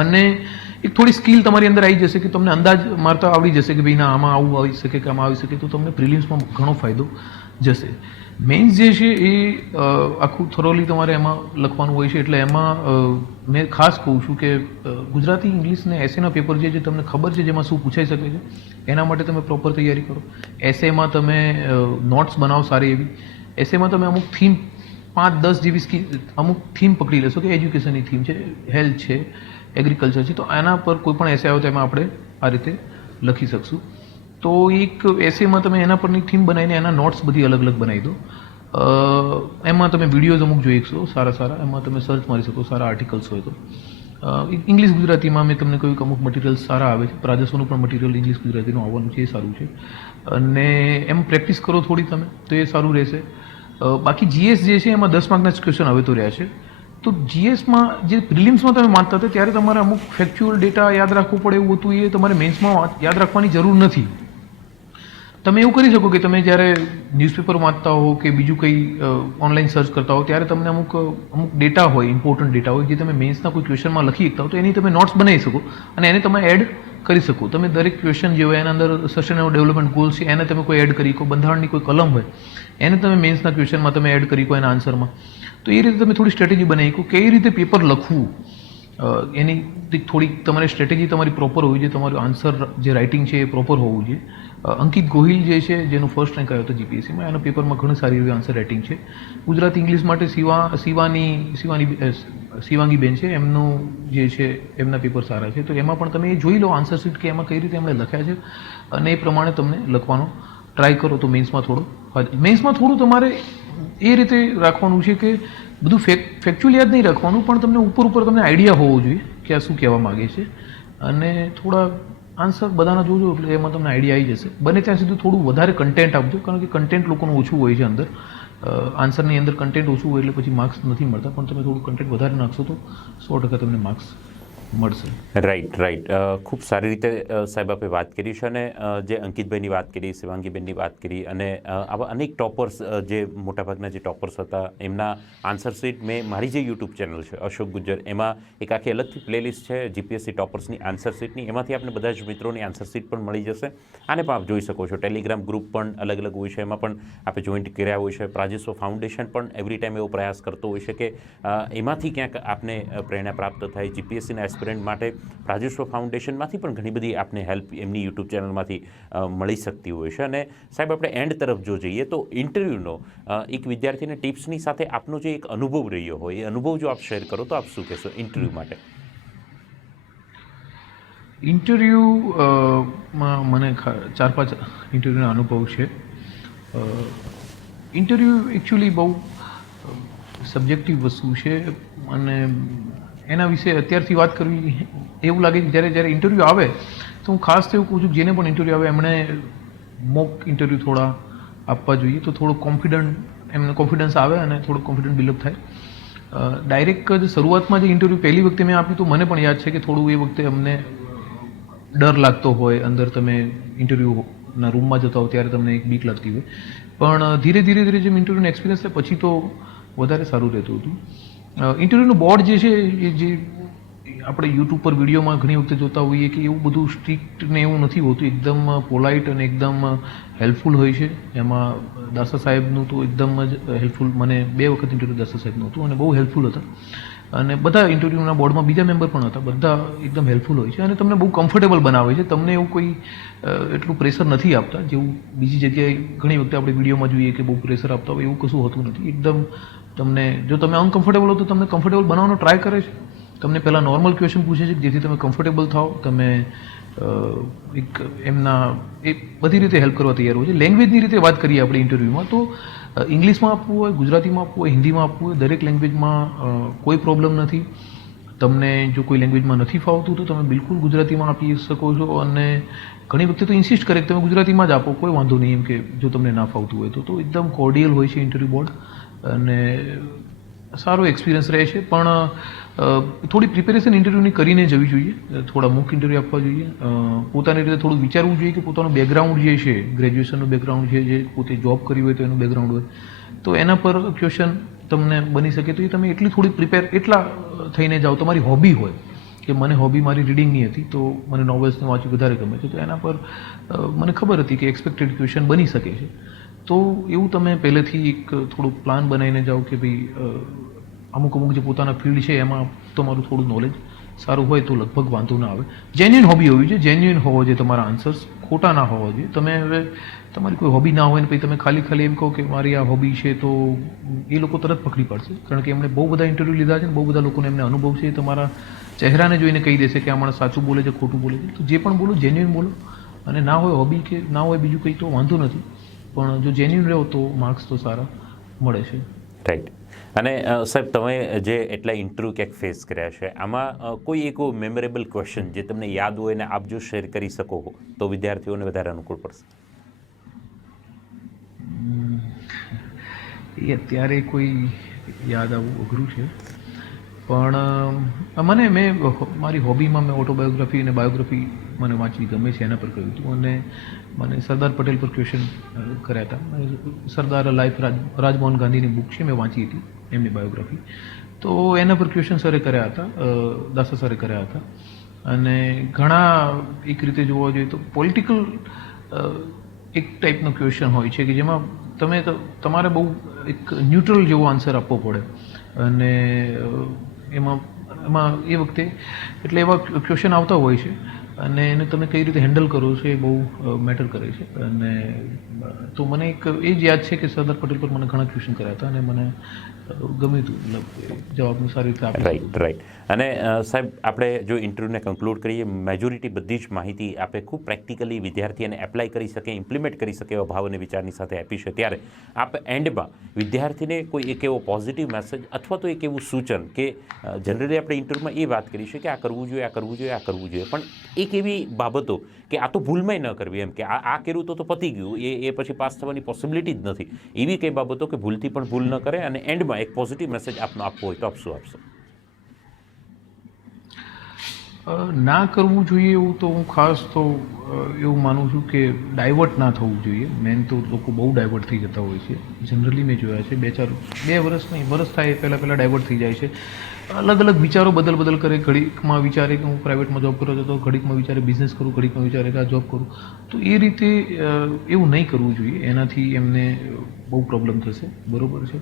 અને એક થોડી સ્કિલ તમારી અંદર આવી જશે કે તમને અંદાજ મારતા આવડી જશે કે ભાઈ ના આમાં આવું આવી શકે કે આમાં આવી શકે, તો તમને પ્રિલિમ્સમાં ઘણો ફાયદો જશે. મેઇન્સ જે છે એ આખું થોરોલી તમારે એમાં લખવાનું હોય છે, એટલે એમાં મેં ખાસ કહું છું કે ગુજરાતી ઇંગ્લિશ ને એસેના પેપર જે તમને ખબર છે જેમાં શું પૂછાઈ શકે છે એના માટે તમે પ્રોપર તૈયારી કરો. એસેમાં તમે નોટ્સ બનાવો સારી એવી. એસેમાં તમે અમુક થીમ 5-10 જેવી અમુક થીમ પકડી લેશો કે એજ્યુકેશનની થીમ છે, હેલ્થ છે, એગ્રીકલ્ચર છે, તો આના પર કોઈ પણ એસે આવે તો એમાં આપણે આ રીતે લખી શકશું. તો એક એસેમાં તમે એના પરની થીમ બનાવીને એના નોટ્સ બધી અલગ અલગ બનાવી દો. એમાં તમે વિડીયોઝ અમુક જોઈ શકશો સારા, એમાં તમે સર્ચ મારી શકો સારા આર્ટિકલ્સ હોય તો. ઇંગ્લિશ ગુજરાતીમાં મેં તમને કહ્યું કે અમુક મટીરિયલ સારા આવે છે. રાજસ્વનું પણ મટીરિયલ ઇંગ્લિશ ગુજરાતીનું આવવાનું છે, એ સારું છે. અને એમ પ્રેક્ટિસ કરો થોડી તમે તો એ સારું રહેશે. બાકી જીએસ જે છે એમાં 10 માર્કના જ ક્વેશ્ચન હવે તો રહ્યા છે. તો જીએસમાં જે પ્રિલિમ્સમાં તમે માનતા હતા ત્યારે તમારે અમુક ફેક્ચ્યુઅલ ડેટા યાદ રાખવું પડે એવું હતું, એ તમારે મેન્સમાં યાદ રાખવાની જરૂર નથી. તમે એવું કરી શકો કે તમે જ્યારે ન્યૂઝપેપર વાંચતા હો કે બીજું કંઈ ઓનલાઈન સર્ચ કરતા હો ત્યારે તમને અમુક ડેટા હોય, ઇમ્પોર્ટન્ટ ડેટા હોય જે તમે મેન્સના કોઈ ક્વેશ્ચનમાં લખી શકતા હો, તો એની તમે નોટ્સ બનાવી શકો અને એને તમે એડ કરી શકો. તમે દરેક ક્વેશ્ચન જે હોય એના અંદર સસ્ટેનેબલ ડેવલપમેન્ટ ગોલ્સ છે એને તમે કોઈ એડ કરી શકો. બંધારણની કોઈ કલમ હોય એને તમે મેન્સના ક્વેશ્ચનમાં તમે એડ કરી શકો એના આન્સરમાં. તો એ રીતે તમે થોડી સ્ટ્રેટેજી બનાવી શકો કઈ રીતે પેપર લખવું. એની થોડીક તમારી સ્ટ્રેટેજી તમારી પ્રોપર હોવી જોઈએ. તમારું આન્સર જે રાઇટિંગ છે એ પ્રોપર હોવું જોઈએ. અંકિત ગોહિલ જે છે જેનું ફર્સ્ટ રેન્ક આવ્યો હતો જીપીએસસીમાં, એના પેપરમાં ઘણી સારી એવી આન્સર રાઇટિંગ છે. ગુજરાતી ઇંગ્લિશ માટે શિવાંગીબેન છે, એમનું જે છે એમના પેપર સારા છે. તો એમાં પણ તમે એ જોઈ લો આન્સર શીટ કે એમાં કઈ રીતે એમણે લખ્યા છે અને એ પ્રમાણે તમને લખવાનો ટ્રાય કરો. તો મેન્સમાં થોડું તમારે એ રીતે રાખવાનું છે કે બધું ફેક્ચ્યુઅલ યાદ નહીં રાખવાનું, પણ તમને ઉપર તમને આઈડિયા હોવો જોઈએ કે આ શું કહેવા માગે છે. અને થોડા આન્સર બધાના જોજો એટલે એમાં તમને આઈડિયા આવી જશે. બને ત્યાં સુધી થોડું વધારે કન્ટેન્ટ આપજો, કારણ કે કન્ટેન્ટ લોકોનું ઓછું હોય છે અંદર. આન્સરની અંદર કન્ટેન્ટ ઓછું હોય એટલે પછી માર્ક્સ નથી મળતા, પણ તમે થોડું કન્ટેન્ટ વધારે નાખશો તો 100% તમને માર્ક્સ મળશે. રાઈટ ખૂબ સારી રીતે સાહેબ આપે વાત કરી છે અને જે અંકિતભાઈની વાત કરી, શિવાંગીબેનની વાત કરી અને આવા અનેક ટોપર્સ જે મોટાભાગના જે ટોપર્સ હતા એમના આન્સર શીટ મેં મારી જે યુટ્યુબ ચેનલ છે અશોક ગુજ્જર, એમાં એક આખી અલગથી પ્લેલિસ્ટ છે જીપીએસસી ટોપર્સની આન્સર શીટની. એમાંથી આપણે બધા જ મિત્રોની આન્સર શીટ પણ મળી જશે. આને પણ આપ જોઈ શકો છો. ટેલિગ્રામ ગ્રુપ પણ અલગ અલગ હોય છે, એમાં પણ આપણે જોઈન્ટ કર્યા હોય છે. પ્રાજેશ્વર ફાઉન્ડેશન પણ એવરી ટાઈમ એવો પ્રયાસ કરતો હોય છે કે એમાંથી ક્યાંક આપને પ્રેરણા પ્રાપ્ત થાય. જીપીએસસીના એસ્પિરન્ટ માટે પ્રાજેશ્વર ફાઉન્ડેશનમાંથી પણ ઘણી બધી આપને હેલ્પ એમની યુટ્યુબ ચેનલમાંથી મળી શકતી હોય છે. અને સાહેબ આપણે એન્ડ તરફ જો જઈએ તો ઇન્ટરવ્યૂનો એક વિદ્યાર્થીને ટિપ્સની સાથે આપનો જે એક અનુભવ રહ્યો હોય એ અનુભવ જો આપ શેર કરો તો આપ શું કહેશો ઇન્ટરવ્યૂ માટે? ઇન્ટરવ્યૂમાં મને 4-5 ઇન્ટરવ્યૂના અનુભવ છે. ઇન્ટરવ્યૂ એકચ્યુઅલી બહુ સબ્જેક્ટિવ વસ્તુ છે અને એના વિશે અત્યારથી વાત કરવી એવું લાગે કે જ્યારે ઇન્ટરવ્યૂ આવે તો હું ખાસ તો એવું કહું છું જેને પણ ઇન્ટરવ્યૂ આવે એમણે મોક ઇન્ટરવ્યૂ થોડા આપવા જોઈએ તો થોડો એમને કોન્ફિડન્સ આવે અને થોડો કોન્ફિડન્ટ બિલ્ડઅપ થાય. ડાયરેક્ટ જ શરૂઆતમાં જે ઇન્ટરવ્યૂ પહેલી વખતે મેં આપ્યું તો મને પણ યાદ છે કે થોડું એ વખતે અમને ડર લાગતો હોય. અંદર તમે ઇન્ટરવ્યૂના રૂમમાં જતા હો ત્યારે તમને એક બીક લાગતી હોય, પણ ધીરે ધીરે જેમ ઇન્ટરવ્યૂનો એક્સપિરિયન્સ થાય પછી તો વધારે સારું રહેતું હતું. ઇન્ટરવ્યૂનું બોર્ડ જે છે એ જે આપણે યુટ્યુબ પર વિડીયોમાં ઘણી વખતે જોતા હોઈએ કે એવું બધું સ્ટ્રિક્ટ ને એવું નથી હોતું. એકદમ પોલાઇટ અને એકદમ હેલ્પફુલ હોય છે. એમાં દાસા સાહેબનું તો એકદમ જ હેલ્પફુલ, મને 2 વખત ઇન્ટરવ્યૂ દાસા સાહેબનું હતું અને બહુ હેલ્પફુલ હતા. અને બધા ઇન્ટરવ્યૂના બોર્ડમાં બીજા મેમ્બર પણ હતા, બધા એકદમ હેલ્પફુલ હોય છે અને તમને બહુ કમ્ફર્ટેબલ બનાવે છે. તમને એવું કોઈ એટલું પ્રેશર નથી આપતા જેવું બીજી જગ્યાએ ઘણી વખતે આપણે વિડીયોમાં જોઈએ કે બહુ પ્રેશર આપતા હોય, એવું કશું હોતું નથી. એકદમ તમને જો તમે અનકમ્ફર્ટેબલ હો તો તમને કમ્ફર્ટેબલ બનાવવાનો ટ્રાય કરે છે. તમને પહેલાં નોર્મલ ક્વેશ્ચન પૂછે છે જેથી તમે કમ્ફર્ટેબલ થાઓ. તમે એક એમના એ બધી રીતે હેલ્પ કરવા તૈયાર હોય છે. લેંગ્વેજની રીતે વાત કરીએ આપણે ઇન્ટરવ્યૂમાં તો ઇંગ્લિશમાં આપવું હોય, ગુજરાતીમાં આપવું હોય, હિન્દીમાં આપવું હોય, દરેક લેંગ્વેજમાં કોઈ પ્રોબ્લેમ નથી. તમને જો કોઈ લેંગ્વેજમાં નથી ફાવતું તો તમે બિલકુલ ગુજરાતીમાં આપી શકો છો અને ઘણી વખતે તો ઇન્સિસ્ટ કરે કે તમે ગુજરાતીમાં જ આપો, કોઈ વાંધો નહીં એમ કે જો તમને ના ફાવતું હોય તો એકદમ કોર્ડિયલ હોય છે ઇન્ટરવ્યૂ બોર્ડ અને સારો એક્સપિરિયન્સ રહે છે. પણ થોડી પ્રિપેરેશન ઇન્ટરવ્યૂની કરીને જવી જોઈએ. થોડા મૂક ઇન્ટરવ્યૂ આપવા જોઈએ. પોતાની રીતે થોડું વિચારવું જોઈએ કે પોતાનું બેકગ્રાઉન્ડ જે છે, ગ્રેજ્યુએશનનું બેકગ્રાઉન્ડ છે, જે પોતે જોબ કરી હોય તો એનું બેકગ્રાઉન્ડ હોય તો એના પર ક્વેશ્ચન તમને બની શકે તો એ તમે એટલી થોડી એટલા થઈને જાઓ. તમારી હોબી હોય કે મને હોબી મારી રીડિંગની હતી તો મને નોવેલ્સને વાંચવું વધારે ગમે છે તો એના પર મને ખબર હતી કે એક્સપેક્ટેડ ક્વેશ્ચન બની શકે છે. તો એવું તમે પહેલેથી એક થોડું પ્લાન બનાવીને જાઓ કે ભાઈ અમુક જે પોતાના ફિલ્ડ છે એમાં તમારું થોડું નોલેજ સારું હોય તો લગભગ વાંધો ના આવે. જેન્યુઇન હોબી હોવી જોઈએ, જેન્યુઇન હોવો જોઈએ તમારા આન્સર્સ, ખોટા ના હોવા જોઈએ. તમે હવે તમારી કોઈ હોબી ના હોય ને પછી તમે ખાલી એમ કહો કે મારી આ હોબી છે તો એ લોકો તરત પકડી પાડશે. કારણ કે એમણે બહુ બધા ઇન્ટરવ્યૂ લીધા છે ને બહુ બધા લોકોને એમને અનુભવ છે. તમારા ચહેરાને જોઈને કહી દેશે કે આ માણસ સાચું બોલે છે, ખોટું બોલે છે. તો જે પણ બોલો જેન્યુઇન બોલો અને ના હોય હોબી કે ના હોય બીજું કંઈ તો વાંધો નથી, પણ જો જેન્યુઇન રહો તો માર્ક્સ તો સારા મળે છે. રાઈટ. અને સાહેબ તમે જે એટલા ઇન્ટરવ્યૂ ક્યાંક ફેસ કર્યા છે આમાં કોઈ એક મેમોરેબલ ક્વેશ્ચન જે તમને યાદ હોય ને આપ જો શેર કરી શકો તો વિદ્યાર્થીઓને વધારે અનુકૂળ પડશે? એ અત્યારે કોઈ યાદ આવવું અઘરું છે, પણ મેં મારી હોબીમાં મેં ઓટોબાયોગ્રાફી અને બાયોગ્રાફી મને વાંચવી ગમે છે, એના પર કહ્યું હતું અને મને સરદાર પટેલ પર ક્વેશ્ચન કર્યા હતા. સરદાર લાઈફ રાજમોહન ગાંધીની બુક છે, મેં વાંચી હતી એમની બાયોગ્રાફી, તો એના પર ક્વેશ્ચન સરે કર્યા હતા, દાસા સરે કર્યા હતા. અને ઘણા એક રીતે જોવા જોઈએ તો પોલિટિકલ એક ટાઈપનો ક્વેશ્ચન હોય છે કે જેમાં તમારે બહુ એક ન્યુટ્રલ જેવો આન્સર આપવો પડે અને એમાં એ વખતે એટલે એવા ક્વેશ્ચન આવતા હોય છે અને એને તમે કઈ રીતે હેન્ડલ કરો છો એ બહુ મેટર કરે છે. અને તો મને એક એ જ યાદ છે કે સરદાર પટેલ પર મને ઘણા ક્વેશ્ચન કર્યા હતા અને મને ગમ્યું હતું, મતલબ જવાબનું સારી રીતે આપ્યું. રાઈટ. અને સાહેબ આપણે જો ઇન્ટરવ્યૂને કન્ક્લુડ કરીએ, મેજોરિટી બધી જ માહિતી આપણે ખૂબ પ્રેક્ટિકલી વિદ્યાર્થીઓને એપ્લાય કરી શકે, ઇમ્પ્લિમેન્ટ કરી શકે એવા ભાવ અને વિચારની સાથે આપી છે. ત્યારે આપ એન્ડમાં વિદ્યાર્થીને કોઈ એક એવો પોઝિટિવ મેસેજ અથવા તો એક એવું સૂચન કે જનરલી આપણે ઇન્ટરવ્યૂમાં એ વાત કરી છે કે આ કરવું જોઈએ, આ કરવું જોઈએ, આ કરવું જોઈએ, પણ એક એવી બાબતો કે આ તો ભૂલમાંય ન કરવી, એમ કે આ કર્યું તો પતી ગયું, એ પછી પાસ થવાની પોસિબિલિટી જ નથી, એવી કઈ બાબતો કે ભૂલથી પણ ભૂલ ન કરે અને એન્ડમાં એક પોઝિટિવ મેસેજ આપનો આપવો હોય તો આપ શું આપશો? ના કરવું જોઈએ એવું તો હું ખાસ તો એવું માનું છું કે ડાયવર્ટ ના થવું જોઈએ. મેન તો લોકો બહુ ડાયવર્ટ થઈ જતા હોય છે. જનરલી મેં જોયા છે 2 વર્ષ નહીં, વર્ષ થાય પહેલાં ડાયવર્ટ થઈ જાય છે. અલગ અલગ વિચારો બદલ કરે. ઘડીકમાં વિચારે કે હું પ્રાઇવેટમાં જોબ કરતો હતો, ઘડીકમાં વિચારે બિઝનેસ કરું, ઘડીકમાં વિચારે કે આ જોબ કરું. તો એ રીતે એવું નહીં કરવું જોઈએ. એનાથી એમને બહુ પ્રોબ્લેમ થશે. બરાબર છે.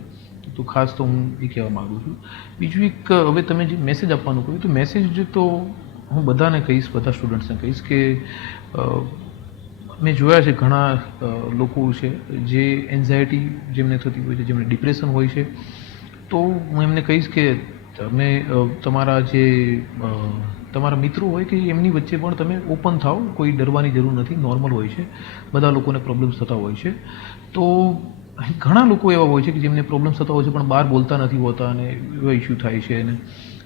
તો ખાસ તો હું એ કહેવા માગું છું. બીજું એક, હવે તમે જે મેસેજ આપવાનું કહ્યું તો મેસેજ તો હું બધાને કહીશ, બધા સ્ટુડન્ટ્સને કહીશ કે મેં જોયા છે ઘણા લોકો છે જે એન્ઝાયટી જેમને થતી હોય છે, જેમને ડિપ્રેશન હોય છે. તો હું એમને કહીશ કે તમે તમારા જે તમારા મિત્રો હોય કે એમની વચ્ચે પણ તમે ઓપન થાઓ. કોઈ ડરવાની જરૂર નથી, નોર્મલ હોય છે. બધા લોકોને પ્રોબ્લેમ્સ થતા હોય છે. તો ઘણા લોકો એવા હોય છે કે જેમને પ્રોબ્લેમ્સ થતા હોય છે પણ બહાર બોલતા નથી હોતા અને એવા ઇસ્યુ થાય છે એને.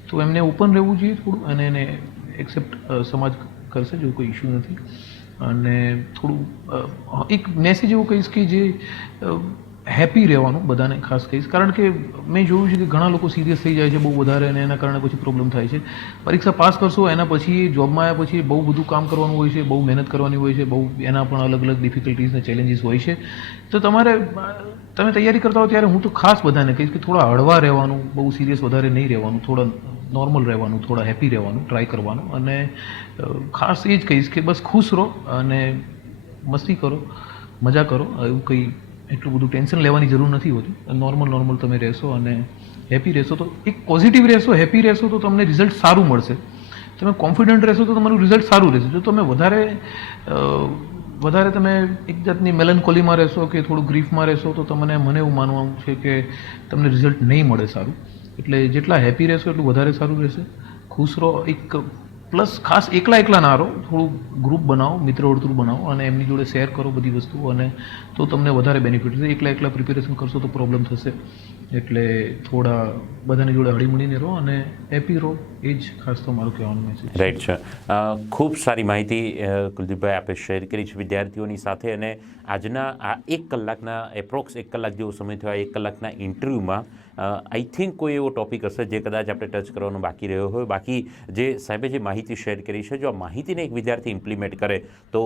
તો એમને ઓપન રહેવું જોઈએ થોડું, અને એને એક્સેપ્ટ સમાજ કરશે, જો કોઈ ઇસ્યુ નથી. અને થોડું એક મેસેજ એવું કહીશ કે જે હેપી રહેવાનું બધાને ખાસ કહીશ. કારણ કે મેં જોયું છે કે ઘણા લોકો સિરિયસ થઈ જાય છે બહુ વધારે, અને એના કારણે પછી પ્રોબ્લેમ થાય છે. પરીક્ષા પાસ કરશો એના પછી જોબમાં આવ્યા પછી બહુ બધું કામ કરવાનું હોય છે, બહુ મહેનત કરવાની હોય છે, બહુ એના પણ અલગ અલગ ડિફિકલ્ટીઝ ને ચેલેન્જીસ હોય છે. તો તમે તૈયારી કરતા હો ત્યારે હું તો ખાસ બધાને કહીશ કે થોડા હળવા રહેવાનું, બહુ સિરિયસ વધારે નહીં રહેવાનું, થોડા નોર્મલ રહેવાનું, થોડા હેપી રહેવાનું ટ્રાય કરવાનું. અને ખાસ એ જ કહીશ કે બસ ખુશ રહો અને મસ્તી કરો, મજા કરો. એવું કંઈ એટલું બધું ટેન્શન લેવાની જરૂર નથી હોતી. નોર્મલ તમે રહેશો અને હેપી રહેશો તો, એક પોઝિટિવ રહેશો, હેપી રહેશો તો તમને રિઝલ્ટ સારું મળશે. તમે કોન્ફિડન્ટ રહેશો તો તમારું રિઝલ્ટ સારું રહેશે. જો તમે વધારે તમે એક જાતની મેલનકોલીમાં રહેશો કે થોડું ગ્રીફમાં રહેશો તો મને એવું માનવાનું છે કે તમને રિઝલ્ટ નહીં મળે સારું. એટલે જેટલા હેપી રહેશો એટલું વધારે સારું રહેશે. ખુશ રહો. એક પ્લસ ખાસ એકલા ના રહો, થોડું ગ્રુપ બનાવો, મિત્ર વર્તુળ બનાવો અને એમની જોડે શેર કરો બધી વસ્તુઓ, અને તો તમને વધારે બેનિફિટ થશે. એકલા પ્રિપેરેશન કરશો તો પ્રોબ્લેમ થશે. એટલે થોડા બધાની જોડે હળીમળીને રહો અને હેપી રહો. એ જ ખાસ તો મારું કહેવાનું મેસેજ. રાઈટ છે. ખૂબ સારી માહિતી કુલદીપભાઈ આપે શેર કરી છે વિદ્યાર્થીઓની સાથે. અને આજના આ 1 કલાકના એપ્રોક્સ 1 કલાક જેવો સમય થયો, આ 1 કલાકના ઇન્ટરવ્યૂમાં આઈ થિંક કોઈ એવો ટૉપિક હશે જે કદાચ આપણે ટચ કરવાનો બાકી રહ્યો હોય. બાકી જે સાહેબે જે માહિતી શેર કરી છે, જો આ માહિતીને એક વિદ્યાર્થી ઇમ્પ્લિમેન્ટ કરે તો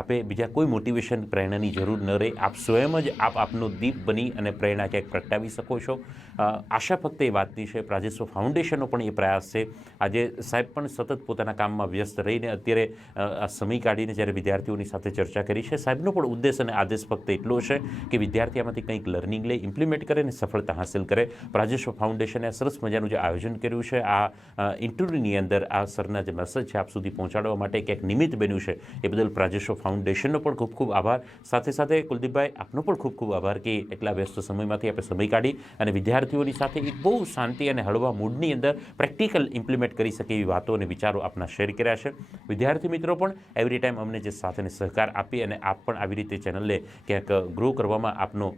આપે બીજા કોઈ મોટિવેશન, પ્રેરણાની જરૂર ન રહે. આપ સ્વયં જ આપનો દીપ બની અને પ્રેરણા ક્યાંક પ્રગટાવી શકો છો. આશા ફક્ત એ વાતની છે. પ્રાજેશ્વર ફાઉન્ડેશનનો પણ એ પ્રયાસ છે. આજે સાહેબ પણ સતત પોતાના કામમાં વ્યસ્ત રહીને અત્યારે આ સમય કાઢીને જ્યારે વિદ્યાર્થીઓની સાથે ચર્ચા કરી છે. સાહેબનો પણ ઉદ્દેશ અને આદેશ ફક્ત એટલો છે કે વિદ્યાર્થી આમાંથી કંઈક લર્નિંગ લે, ઇમ્પ્લિમેન્ટ કરે અને સફળતા હાંસલ કરે. પ્રાજેશ્વર ફાઉન્ડેશને આ સરસ મજાનું જે આયોજન કર્યું છે, આ ઇન્ટરવ્યૂની અંદર આ સરના જે મેસેજ છે આપ સુધી પહોંચાડવા માટે ક્યાંક નિમિત્ત બન્યું છે, એ બદલ પ્રાજેશ્વર ફાઉન્ડેશનનો પણ ખૂબ ખૂબ આભાર. સાથે કુલદીપભાઈ આપનો પણ ખૂબ ખૂબ આભાર કે એટલા વ્યસ્ત સમયમાંથી આપણે સમય કાઢી અને વિદ્યાર્થીઓની સાથે એક બહુ શાંતિ અને હળવા મૂડની અંદર પ્રેક્ટિકલ ઇમ્પ્લિમેન્ટ કરી શકે એવી વાતો અને વિચારો આપના શેર કર્યા છે. વિદ્યાર્થી મિત્રો પણ એવરી ટાઈમ અમને જે સાથે સહકાર આપી અને આપ પણ આવી રીતે ચેનલને ક્યાંક ગ્રો કરવામાં આપનો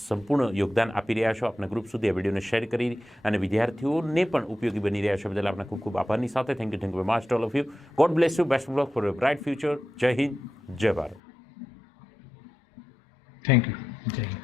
સંપૂર્ણ યોગદાન આપી રહ્યા છો. આપના ગ્રુપ સુધી આ વિડીયોને શેર કરી અને વિદ્યાર્થીઓને પણ ઉપયોગી બની રહ્યા છે બદલ આપના ખૂબ ખૂબ આભારની સાથે thank you very much all of you. God bless you. Best of luck for your bright future. જય હિન્દ, જય ભારત. Thank you. જય હિન્દ.